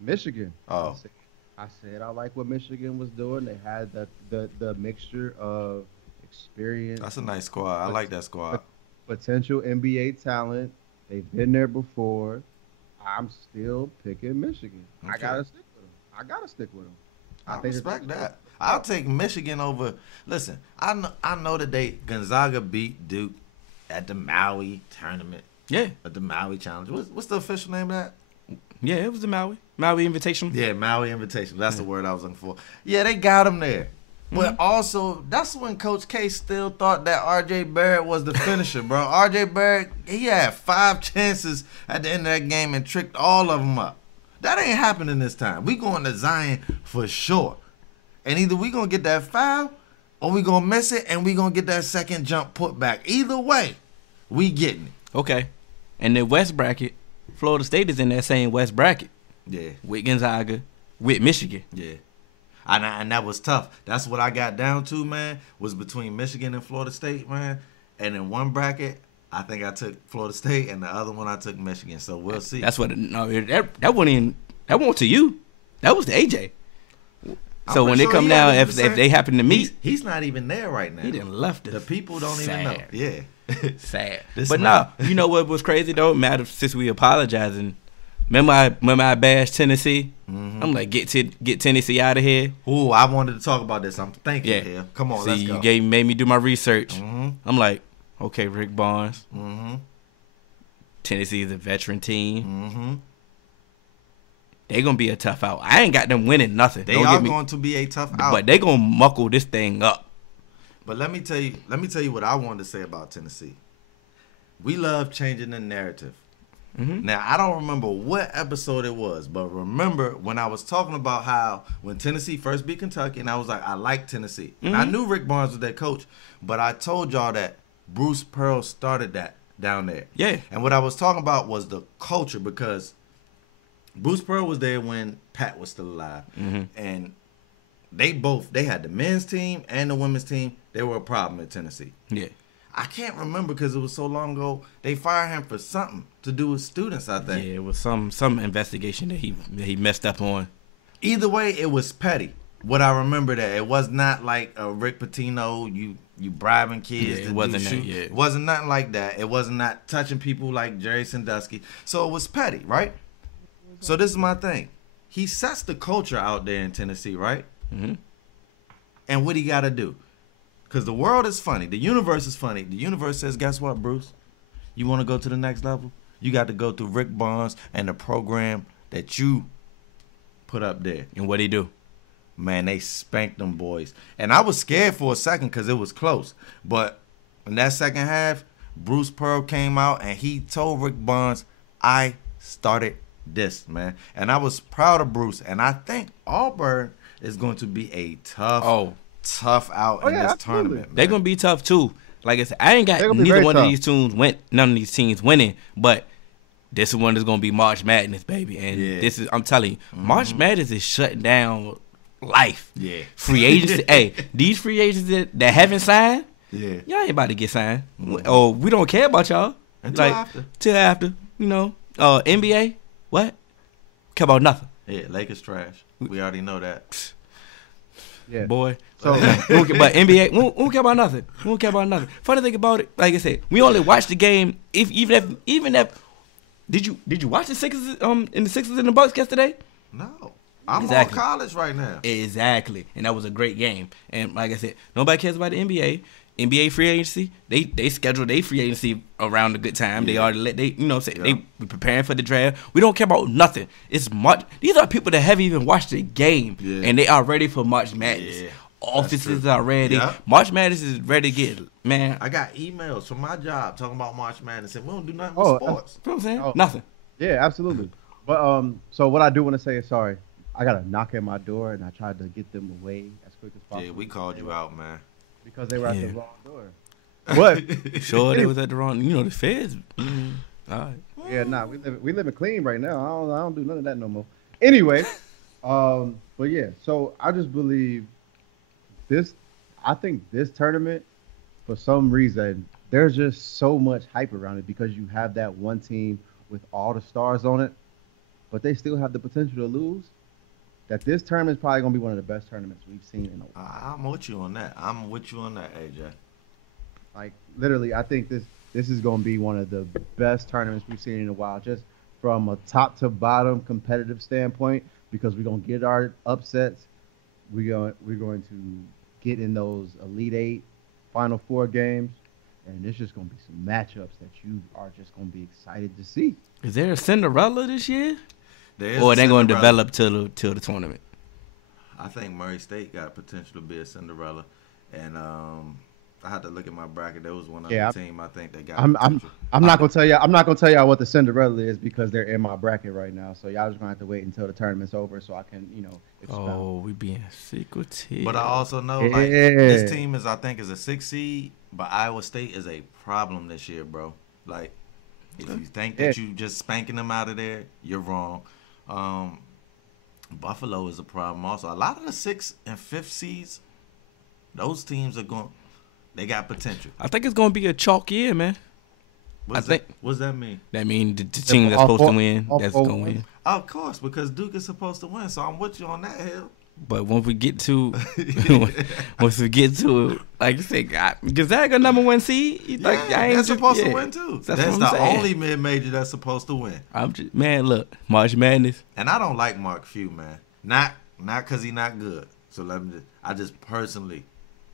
Michigan. Oh. I said I like what Michigan was doing. They had the mixture of experience. That's a nice squad. I like that squad. Potential NBA talent. They've been there before. I'm still picking Michigan. Okay. I gotta stick with them. I respect that. I'll take Michigan over. Listen, I know that Gonzaga beat Duke at the Maui tournament. Yeah. At the Maui Challenge. What's the official name of that? Yeah, it was the Maui Invitational. Yeah, Maui Invitational. That's the word I was looking for. Yeah, they got him there. But also, that's when Coach K still thought that R.J. Barrett was the finisher, bro. R.J. Barrett, he had 5 chances at the end of that game and tricked all of them up. That ain't happening this time. We going to Zion for sure. And either we going to get that foul or we going to miss it and we going to get that second jump put back. Either way, we getting it. Okay. And the West bracket, Florida State is in that same West bracket. Yeah. With Gonzaga, with Michigan. Yeah. And that was tough. That's what I got down to, man, was between Michigan and Florida State, man. And in one bracket, I think I took Florida State, and the other one I took Michigan. So we'll see. That's what. No, that wasn't to you. That was to AJ. So when they come down, if they happen to meet, he's not even there right now. He didn't left us. The people don't even know. Yeah. Sad. But no, you know what was crazy though? Matter since we apologizing. Remember I bashed Tennessee? Mm-hmm. I'm like, get Tennessee out of here. Ooh, I wanted to talk about this. I'm thinking here. Come on, let's go. You made me do my research. Mm-hmm. I'm like, okay, Rick Barnes. Mm-hmm. Tennessee is a veteran team. Mm-hmm. They're going to be a tough out. I ain't got them winning nothing. They are going to be a tough out. But they're going to muckle this thing up. But let me tell you what I wanted to say about Tennessee. We love changing the narrative. Mm-hmm. Now, I don't remember what episode it was, but remember when I was talking about how when Tennessee first beat Kentucky, and I was like, I like Tennessee. Mm-hmm. And I knew Rick Barnes was their coach, but I told y'all that Bruce Pearl started that down there. Yeah. And what I was talking about was the culture, because Bruce Pearl was there when Pat was still alive. Mm-hmm. And they had the men's team and the women's team. They were a problem at Tennessee. Yeah. I can't remember because it was so long ago. They fired him for something to do with students, I think. Yeah, it was some investigation that he messed up on. Either way, it was petty. What I remember that it was not like a Rick Pitino, you bribing kids to do shoot. It wasn't nothing like that. It wasn't not touching people like Jerry Sandusky. So it was petty, right? So this is my thing. He sets the culture out there in Tennessee, right? Mm-hmm. And what he got to do? Because the world is funny. The universe is funny. The universe says, guess what, Bruce? You want to go to the next level? You got to go through Rick Barnes and the program that you put up there. And what'd he do? Man, they spanked them boys. And I was scared for a second because it was close. But in that second half, Bruce Pearl came out and he told Rick Barnes, I started this, man. And I was proud of Bruce. And I think Auburn is going to be a tough out in this tournament. Man. They're gonna be tough too. Like I said, I ain't got neither one of these teams none of these teams winning, but this one is gonna be March Madness, baby. And this is, I'm telling you, March Madness is shutting down life. Yeah. Free agency. Hey, these free agents that haven't signed, Yeah. y'all ain't about to get signed. Oh, we don't care about y'all. Until after. Till after, you know. NBA, what? Care about nothing. Yeah, Lakers trash. We already know that. Yeah. Boy. So But NBA, we don't care about nothing. We don't care about nothing. Funny thing about it, like I said, we only watch the game even if did you watch the Sixers in the Sixers and the Bucks yesterday? No. I'm Exactly. on college right now. Exactly. And that was a great game. And like I said, nobody cares about the NBA. NBA free agency, they schedule their free agency around the good time. They already they be preparing for the draft. We don't care about nothing. It's March. These are people that haven't even watched the game and they are ready for March Madness. Yeah, offices are ready. Yeah. March Madness is ready to get, man. I got emails from my job talking about March Madness and we don't do nothing Oh, with sports. You know what I'm saying? Oh. Nothing. yeah, absolutely. But so what I do want to say is sorry. I got a knock at my door and I tried to get them away as quick as possible. Yeah, we called you out, man. because they were at the Yeah. wrong door. But Sure, they was at the wrong. You know, the feds. All right. yeah, nah, we living clean right now. I don't do none of that no more. Anyway, but yeah, so I just believe this. I think this tournament, for some reason, there's just so much hype around it because you have that one team with all the stars on it, but they still have the potential to lose. That this tournament is probably gonna be one of the best tournaments we've seen in a while. I'm with you on that. I'm with you on that, AJ. Like literally, I think this is going to be one of the best tournaments we've seen in a while, just from a top to bottom competitive standpoint. Because we're going to get our upsets, we're going to get in those Elite Eight, Final Four games, and it's just going to be some matchups that you are just going to be excited to see. Is there a Cinderella this year? There is Or a are they going to Cinderella. develop till the tournament? I think Murray State got potential to be a Cinderella, and I had to look at my bracket. There was one other team I think that got potential. I'm not gonna tell you. I'm not gonna tell y'all what the Cinderella is because they're in my bracket right now. So y'all just gonna have to wait until the tournament's over so I can, expound. Oh, we being secretive. But I also know like Yeah. this team is, I think, is a 6 seed, but Iowa State is a problem this year, bro. Like, if you think that you just spanking them out of there, you're wrong. Buffalo is a problem also. A lot of the 6th and 5th seeds, those teams are going. They got potential. I think it's going to be a chalk year, man. What's think- that? What's that mean? That means the team that's supposed to win, all that's four going to win. wins. Of course, because Duke is supposed to win, so I'm with you on that hill. But once we get to, like you said, Gonzaga #1 seed. You think Yeah, I ain't they're supposed to yeah. win too. That's That's what the I'm saying. only mid-major that's supposed to win. Man, look, March Madness. And I don't like Mark Few, man. Not because he's not good. So I just personally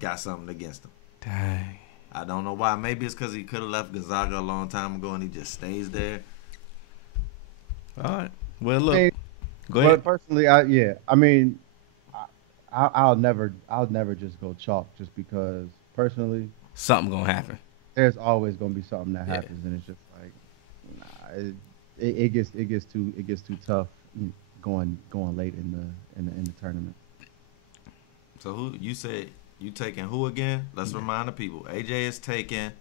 got something against him. Dang. I don't know why. Maybe it's because he could have left Gonzaga a long time ago and he just stays there. All right. Well, look. Hey, Go But ahead. personally, I'll never just go chalk just because personally, Something going to happen. there's always gonna be something that Yeah. happens, and it's just like, it gets too tough going late in the tournament. So who you said you taking who again? Let's remind the people. AJ is taking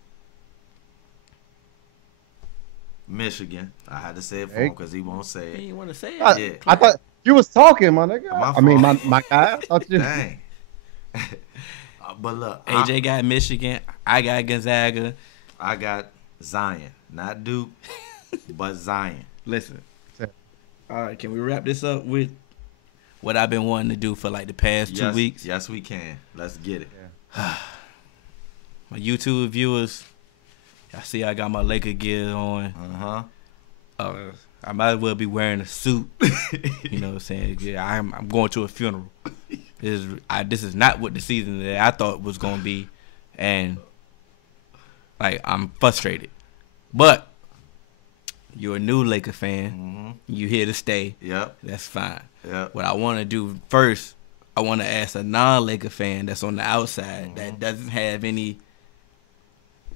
Michigan. I had to say it for him because he won't say it. You want to say it? I, Yeah. I thought you was talking, my nigga. My I mean, fault. my guy. I thought you. Dang. But look, AJ got Michigan. I got Gonzaga. I got Zion, not Duke, but Zion. Listen. All right, can we wrap this up with what I've been wanting to do for like the past 2 weeks? Yes, we can. Let's get it. My YouTube viewers, I see I got my Laker gear on. I might as well be wearing a suit. You know what I'm saying? Yeah, I'm going to a funeral. This is not what the season that I thought was going to be. And, like, I'm frustrated. But you're a new Laker fan. You here to stay. Yep. That's fine. Yep. What I want to do first, I want to ask a non-Laker fan that's on the outside that doesn't have any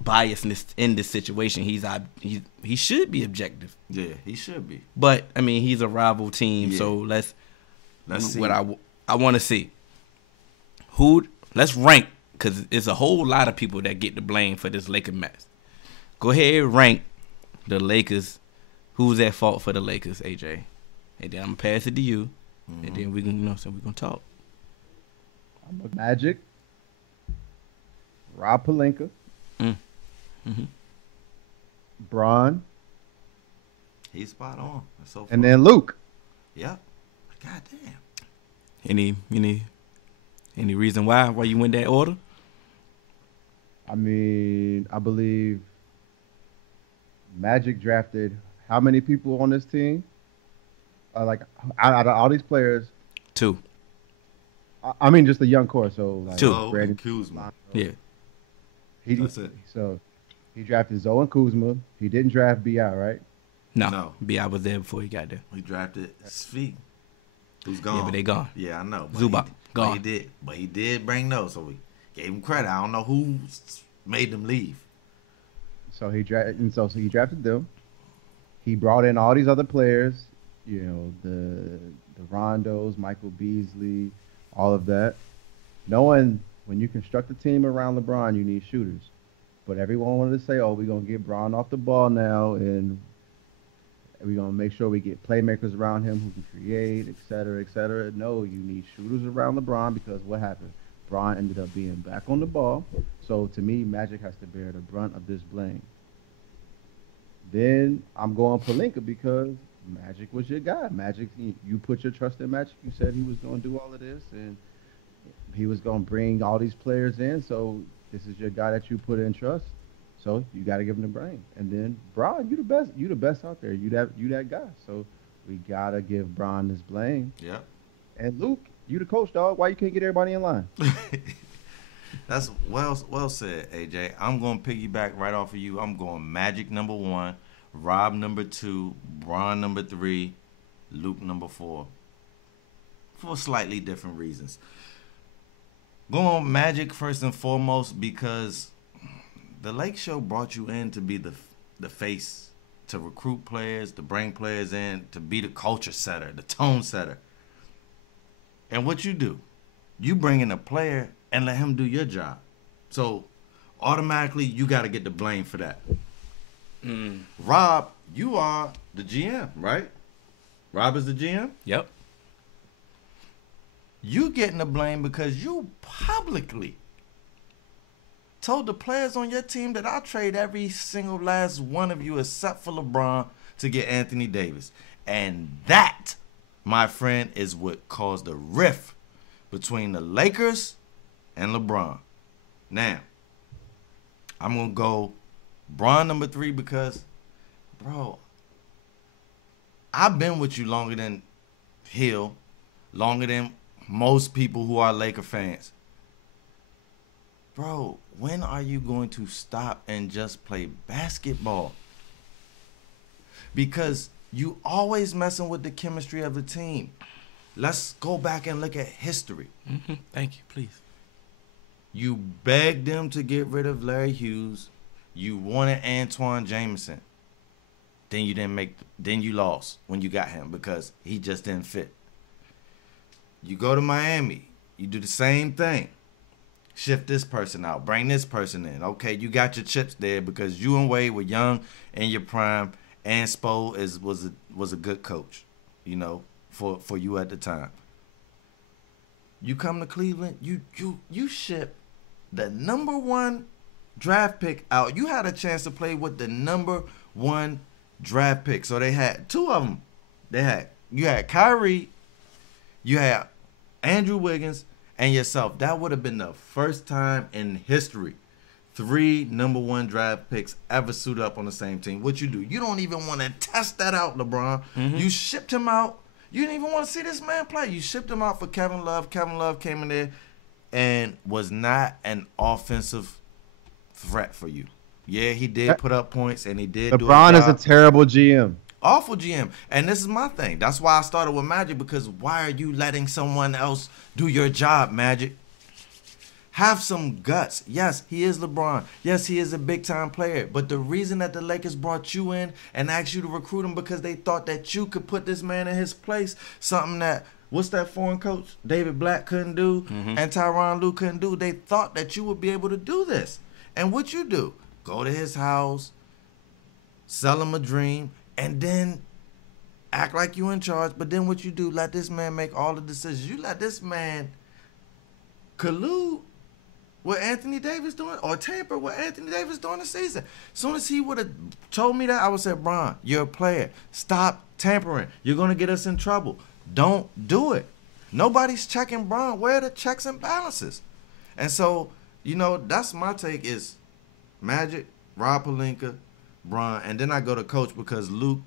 biasness in this situation. He should be objective. Yeah, he should be. But I mean, he's a rival team, Yeah. so let's see. what I want to see. Let's rank, because it's a whole lot of people that get the blame for this Laker mess. Go ahead and rank the Lakers. Who's at fault for the Lakers, AJ? And then I'm gonna pass it to you, and then we can, we're gonna talk. I'm a Magic, Rob Pelinka, Mm. Mm-hmm. Bron, He's spot on. That's so and funny. then Luke. Yep. God damn. Any reason why you went that order? I mean, I believe Magic drafted how many people on this team? Like out of all these players, 2. I mean, just a young core. So like Two. Zoe Brandon and Kuzma. Yeah. That's it. So he drafted Zoe and Kuzma. He didn't draft Bi, right? No. No. B.I. was there before he got there. We drafted Svi, who's gone. Yeah, but they gone. Yeah, I know. But Zubac, But gone. he did bring those, so we gave him credit. I don't know who made them leave. So he drafted them. He brought in all these other players. You know, the Rondos, Michael Beasley, all of that. Knowing when you construct a team around LeBron, you need shooters. But everyone wanted to say, "Oh, we're gonna get Bron off the ball now, and we're gonna make sure we get playmakers around him who can create, et cetera, et cetera." No, you need shooters around LeBron because what happened? Bron ended up being back on the ball. So to me, Magic has to bear the brunt of this blame. Then I'm going Pelinka because Magic was your guy. Magic, you put your trust in Magic. You said he was going to do all of this, and he was going to bring all these players in. So this is your guy that you put in trust. So you got to give him the brain. And then Bron, you the best. You the best out there. You that guy. So we gotta give Bron this blame. Yep. And Luke, you the coach, dog. Why you can't get everybody in line? That's well said, AJ. I'm going to piggyback right off of you. I'm going Magic number 1, Rob number 2, Bron number 3, Luke number 4. For slightly different reasons. Going Magic first and foremost because the Lake Show brought you in to be the face, to recruit players, to bring players in, to be the culture setter, the tone setter. And what you do, you bring in a player and let him do your job. So automatically you got to get the blame for that. Rob, you are the GM, right? Rob is the GM? Yep. You getting the blame because you publicly told the players on your team that I'll trade every single last one of you except for LeBron to get Anthony Davis. And that, my friend, is what caused the rift between the Lakers and LeBron. Now, I'm going to go Bron number 3 because, bro, I've been with you longer than Hill, longer than most people who are Laker fans. Bro, when are you going to stop and just play basketball? Because you always messing with the chemistry of the team. Let's go back and look at history. Mm-hmm. Thank you, please. You begged them to get rid of Larry Hughes. You wanted Antoine Jameson. Then you lost when you got him because he just didn't fit. You go to Miami. You do the same thing. Shift this person out. Bring this person in. Okay, you got your chips there because you and Wade were young in your prime, and Spo was a good coach, you know, for you at the time. You come to Cleveland, you ship the number 1 draft pick out. You had a chance to play with the number 1 draft pick. So they had 2 of them. You had Kyrie, you had Andrew Wiggins, and yourself. That would have been the first time in history 3 number 1 draft picks ever suit up on the same team. What you do? You don't even want to test that out, LeBron. Mm-hmm. You shipped him out. You didn't even want to see this man play. You shipped him out for Kevin Love. Kevin Love came in there and was not an offensive threat for you. Yeah, he did put up points and he did do LeBron is a terrible GM. Awful GM. And this is my thing. That's why I started with Magic, because why are you letting someone else do your job, Magic? Have some guts. Yes, he is LeBron. Yes, he is a big-time player. But the reason that the Lakers brought you in and asked you to recruit him because they thought that you could put this man in his place, something that, what's that foreign coach, David Black couldn't do, and Tyronn Lue couldn't do. They thought that you would be able to do this. And what you do? Go to his house, sell him a dream, and then act like you in charge. But then what you do, let this man make all the decisions. You let this man collude what Anthony Davis doing or tamper what Anthony Davis doing this season. As soon as he would have told me that, I would say, Bron, you're a player. Stop tampering. You're going to get us in trouble. Don't do it. Nobody's checking Bron. Where are the checks and balances? And so, that's my take is Magic, Rob Pelinka, Bron, and then I go to coach because Luke,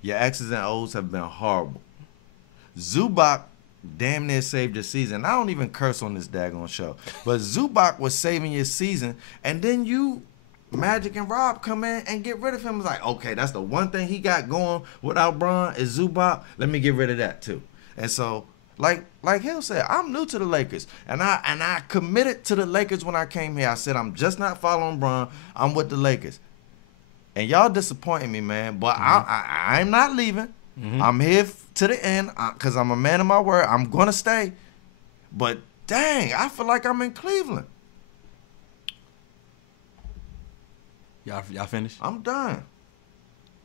your X's and O's have been horrible. Zubac damn near saved your season. I don't even curse on this daggone show. But Zubac was saving your season, and then you, Magic and Rob, come in and get rid of him. It's like, okay, that's the one thing he got going without Bron is Zubac. Let me get rid of that too. And so, like Hill said, I'm new to the Lakers. And I committed to the Lakers when I came here. I said, I'm just not following Bron. I'm with the Lakers. And y'all disappointing me, man. But I'm not leaving. Mm-hmm. I'm here to the end because I'm a man of my word. I'm going to stay. But, dang, I feel like I'm in Cleveland. Y'all finished? I'm done.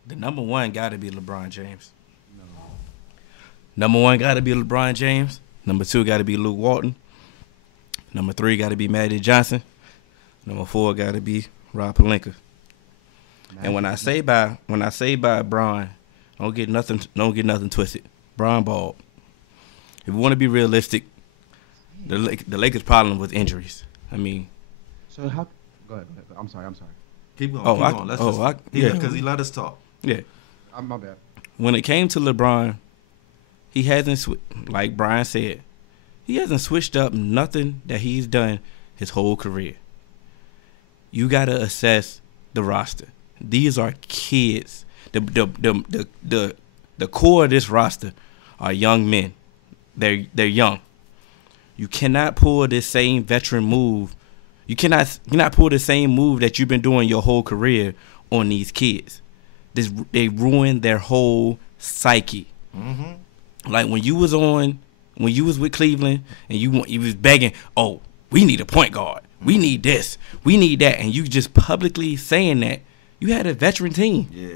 The number one got to be LeBron James. No. Number one got to be LeBron James. Number two got to be Luke Walton. Number three got to be Magic Johnson. Number four got to be Rob Pelinka. And when I say by Bron, don't get nothing twisted. Bron balled. If we want to be realistic, the Lakers' problem was injuries. I mean, so how? Go ahead. I'm sorry. Keep going. Because he let us talk. Yeah. My bad. When it came to LeBron, he hasn't, like Brian said, he hasn't switched up nothing that he's done his whole career. You got to assess the roster. These are kids. The core of this roster are young men. They're young. You cannot pull this same veteran move. You cannot pull the same move that you've been doing your whole career on these kids. They ruin their whole psyche. Mm-hmm. Like when you was with Cleveland and you was begging, oh, we need a point guard. We need this. We need that. And you just publicly saying that. You had a veteran team. Yeah.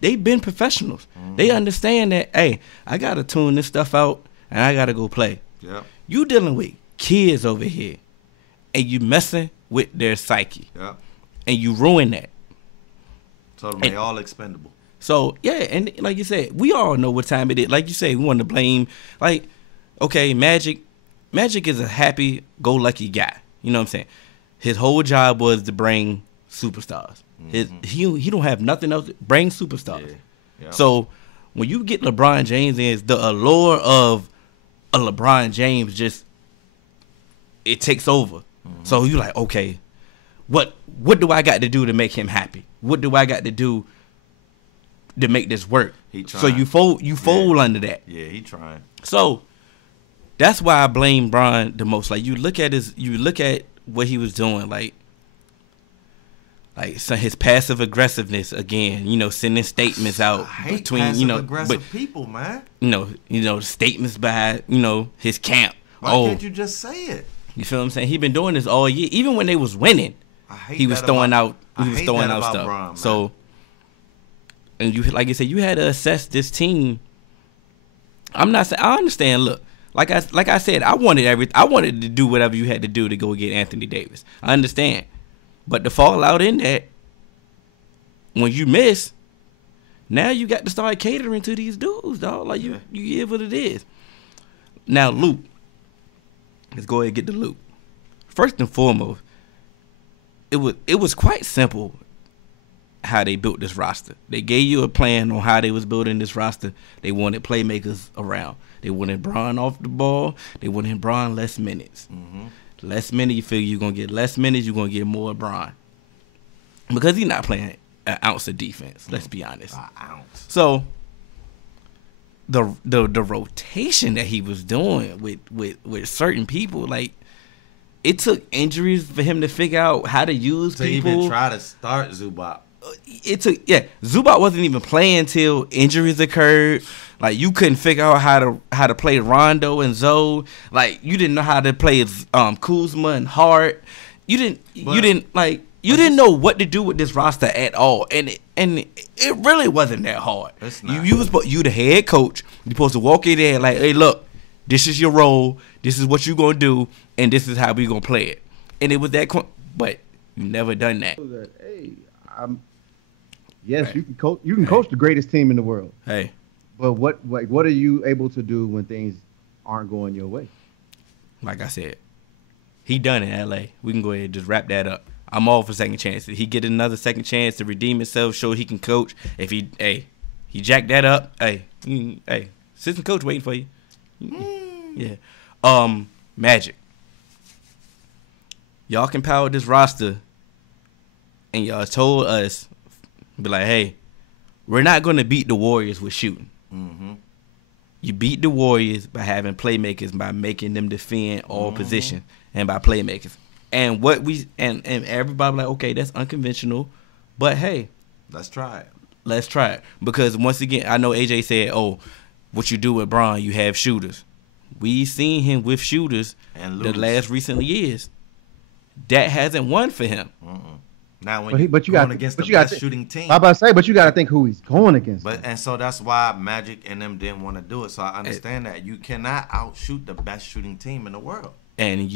They've been professionals. Mm-hmm. They understand that, hey, I got to tune this stuff out and I got to go play. Yep. You dealing with kids over here and you messing with their psyche. Yep. And you ruin that. So they all expendable. So, yeah, and like you said, we all know what time it is. Like you said, we want to blame, like, okay, Magic is a happy-go-lucky guy. You know what I'm saying? His whole job was to bring superstars. He don't have nothing else. Bring superstars. Yeah. Yep. So when you get LeBron James in, the allure of a LeBron James it takes over. Mm-hmm. So you like, okay, what do I got to do to make him happy? What do I got to do to make this work? So you fold under that. Yeah, he trying. So that's why I blame Bron the most. Like you look at what he was doing, like so his passive aggressiveness again, sending statements out between, aggressive people, man. Statements by, his camp. Why can't you just say it? You feel what I'm saying? He been doing this all year. Even when they was winning, he was throwing out stuff. Bron, so, and you, like I said, you had to assess this team. I'm not saying, I understand. Look, like I said, I wanted to do whatever you had to do to go get Anthony Davis. I understand. But the fallout in that, when you miss, now you got to start catering to these dudes, dog. Like you give what it is. Now, Luke. Let's go ahead and get to Luke. First and foremost, it was quite simple how they built this roster. They gave you a plan on how they was building this roster. They wanted playmakers around. They wanted Bron off the ball. They wanted Bron less minutes. Mm-hmm. Less minutes, you figure you're going to get less minutes, you're going to get more Bron. Because he's not playing an ounce of defense, let's be honest. An ounce. So, the rotation that he was doing with certain people, like, it took injuries for him to figure out how to use people. To even try to start Zubac. Zubac wasn't even playing till injuries occurred. Like you couldn't figure out how to play Rondo and Zoe. Like you didn't know how to play Kuzma and Hart. You didn't know what to do with this roster at all. And it really wasn't that hard. It's not. You the head coach. You're supposed to walk in there like, hey, look, This is your role. This is what you gonna do, and this is how we gonna play it. And it was that, but you never done that. Hey, yes, you can coach. You can coach the greatest team in the world. Hey, but what are you able to do when things aren't going your way? Like I said, he done in L.A. We can go ahead and just wrap that up. I'm all for second chances. He get another second chance to redeem himself, show he can coach. If he jacked that up, assistant coach waiting for you. Yeah. Magic. Y'all can power this roster, and y'all told us, be like, hey, we're not going to beat the Warriors with shooting. Mm-hmm. You beat the Warriors by having playmakers, by making them defend all positions, and by playmakers. And what and everybody like, okay, that's unconventional, but hey, let's try it. Let's try it. Because once again, I know AJ said, oh, what you do with Bron, you have shooters. We seen him with shooters and the last recent years. That hasn't won for him. Now, when you're going against the best shooting team, I'm about to say, but you got to think who he's going against. And so that's why Magic and them didn't want to do it. So I understand that you cannot outshoot the best shooting team in the world. And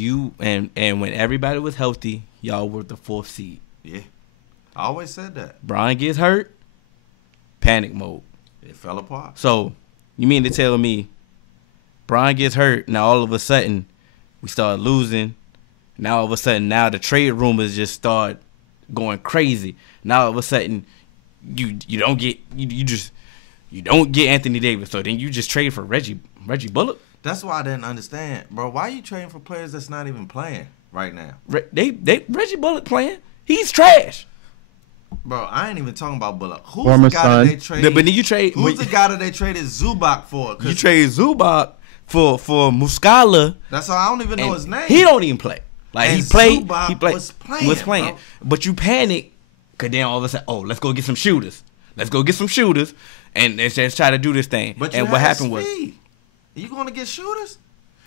when everybody was healthy, y'all were the 4th seed. Yeah, I always said that. Bron gets hurt, panic mode. It fell apart. So you mean to tell me, Bron gets hurt, now all of a sudden we start losing. Now all of a sudden, now the trade rumors just start going crazy. Now all of a sudden, you don't get Anthony Davis. So then you just trade for Reggie Bullock. That's why I didn't understand, bro. Why are you trading for players that's not even playing right now? Reggie Bullock playing. He's trash. Bro, I ain't even talking about Bullock. Who's the guy that they traded? But then you trade. Who's the guy that they traded Zubac for? You trade Zubac for Muscala. That's all. I don't even know his name. He don't even play. Like and he played. Zubac He played. Was playing. Bro. But you panic, cause then all of a sudden, oh, let's go get some shooters. And let's try to do this thing. But and what happened was, you going to get shooters?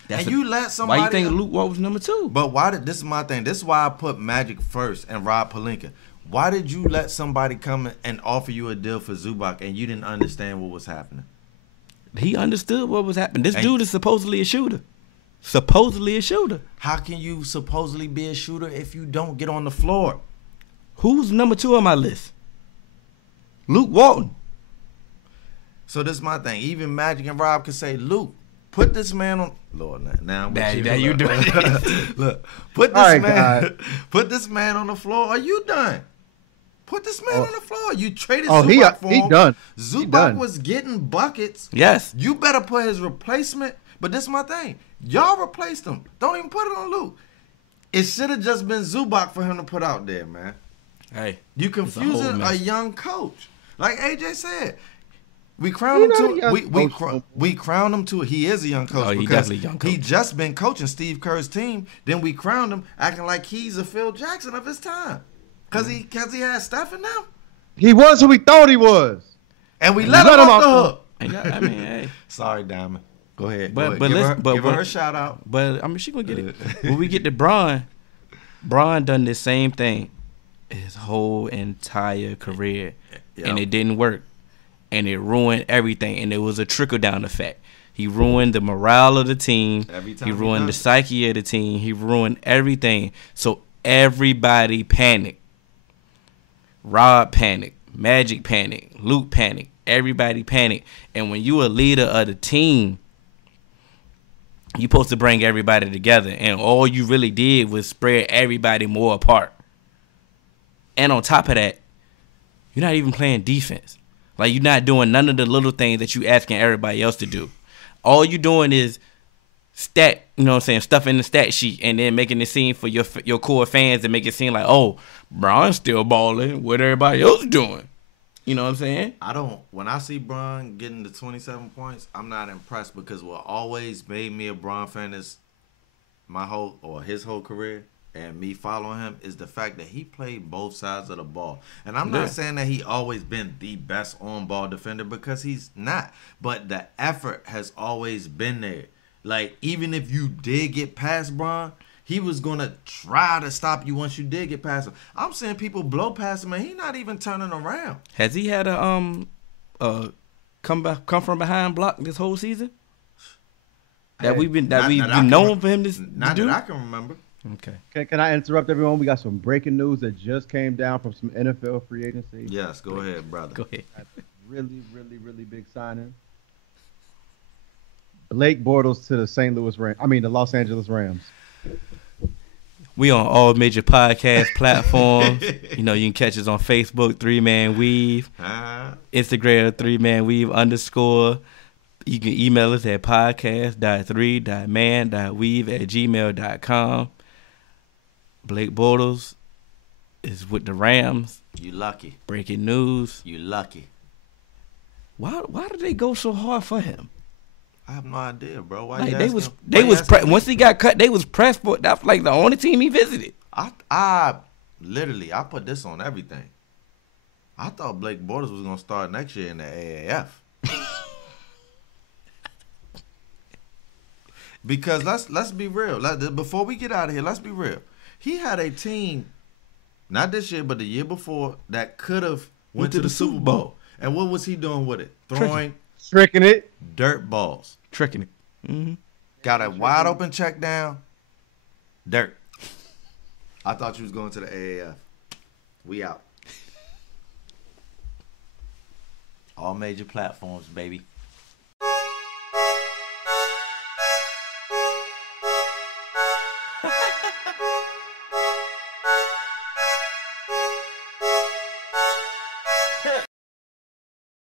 You let somebody. Why you think Luke Walt was number 2? But why did this is my thing? This is why I put Magic first and Rob Pelinka. Why did you let somebody come and offer you a deal for Zubac and you didn't understand what was happening? He understood what was happening. This dude is supposedly a shooter. How can you supposedly be a shooter if you don't get on the floor? Who's number 2 on my list? Luke Walton. So this is my thing. Even Magic and Rob could say, Luke, put this man on. Lord, now you doing it. Look, put this man on the floor. Are you done? Put this man on the floor. You traded Zubac for him. He done. Zubac was getting buckets. Yes. You better put his replacement. But this is my thing. Y'all replaced him. Don't even put it on Luke. It should have just been Zubac for him to put out there, man. Hey. You confusing a young coach. Like AJ said. We crowned him to we crowned him to he is a young coach. Oh, he definitely a young coach. He just been coaching Steve Kerr's team. Then we crowned him acting like he's a Phil Jackson of his time. Cause he had Steph in them. He was who we thought he was. And we let him off the hook. I mean, hey. Sorry, Diamond. Go ahead. But give her a shout out. But I mean, she gonna get it. When we get to Bron done the same thing his whole entire career, and it didn't work, and it ruined everything, and it was a trickle down effect. He ruined the morale of the team. He ruined the psyche of the team. He ruined everything. So everybody panicked. Rob panicked. Magic panicked. Luke panicked. Everybody panicked. And when you a leader of the team, you supposed to bring everybody together. And all you really did was spread everybody more apart. And on top of that, you're not even playing defense. Like, you're not doing none of the little things that you asking everybody else to do. All you doing is stat, you know what I'm saying, stuff in the stat sheet and then making it seem for your core fans and make it seem like, oh, Bron's still balling. What everybody else doing? You know what I'm saying? When I see Bron getting the 27 points, I'm not impressed because what always made me a Bron fan is his whole career and me following him is the fact that he played both sides of the ball. And I'm not saying that he always been the best on-ball defender because he's not. But the effort has always been there. Like, even if you did get past Bron, he was going to try to stop you once you did get past him. I'm seeing people blow past him, and he's not even turning around. Has he had a come from behind block this whole season? that we've not known for him to not do? that I can remember. Okay. Can I interrupt everyone? We got some breaking news that just came down from some NFL free agency. Yes, go ahead, brother. Go ahead. Really, really, really big signing. Blake Bortles to the Los Angeles Rams. We on all major podcast platforms. You know, you can catch us on Facebook, 3Man Weave. Instagram, 3Man Weave _ You can email us at podcast.3.man.weave@gmail.com. Blake Bortles is with the Rams. You lucky. Breaking news. You lucky. Why did they go so hard for him? I have no idea, bro. Why Like you once he got cut, they was pressed for. That's like the only team he visited. I put this on everything. I thought Blake Bortles was gonna start next year in the AAF. Because let's be real. Before we get out of here, let's be real. He had a team, not this year, but the year before, that could have went to the Super Bowl. And what was he doing with it? Tricking it. Dirt balls. Tricking it. Mm-hmm. Got a wide open check down. Dirt. I thought you was going to the AAF. We out. All major platforms, baby.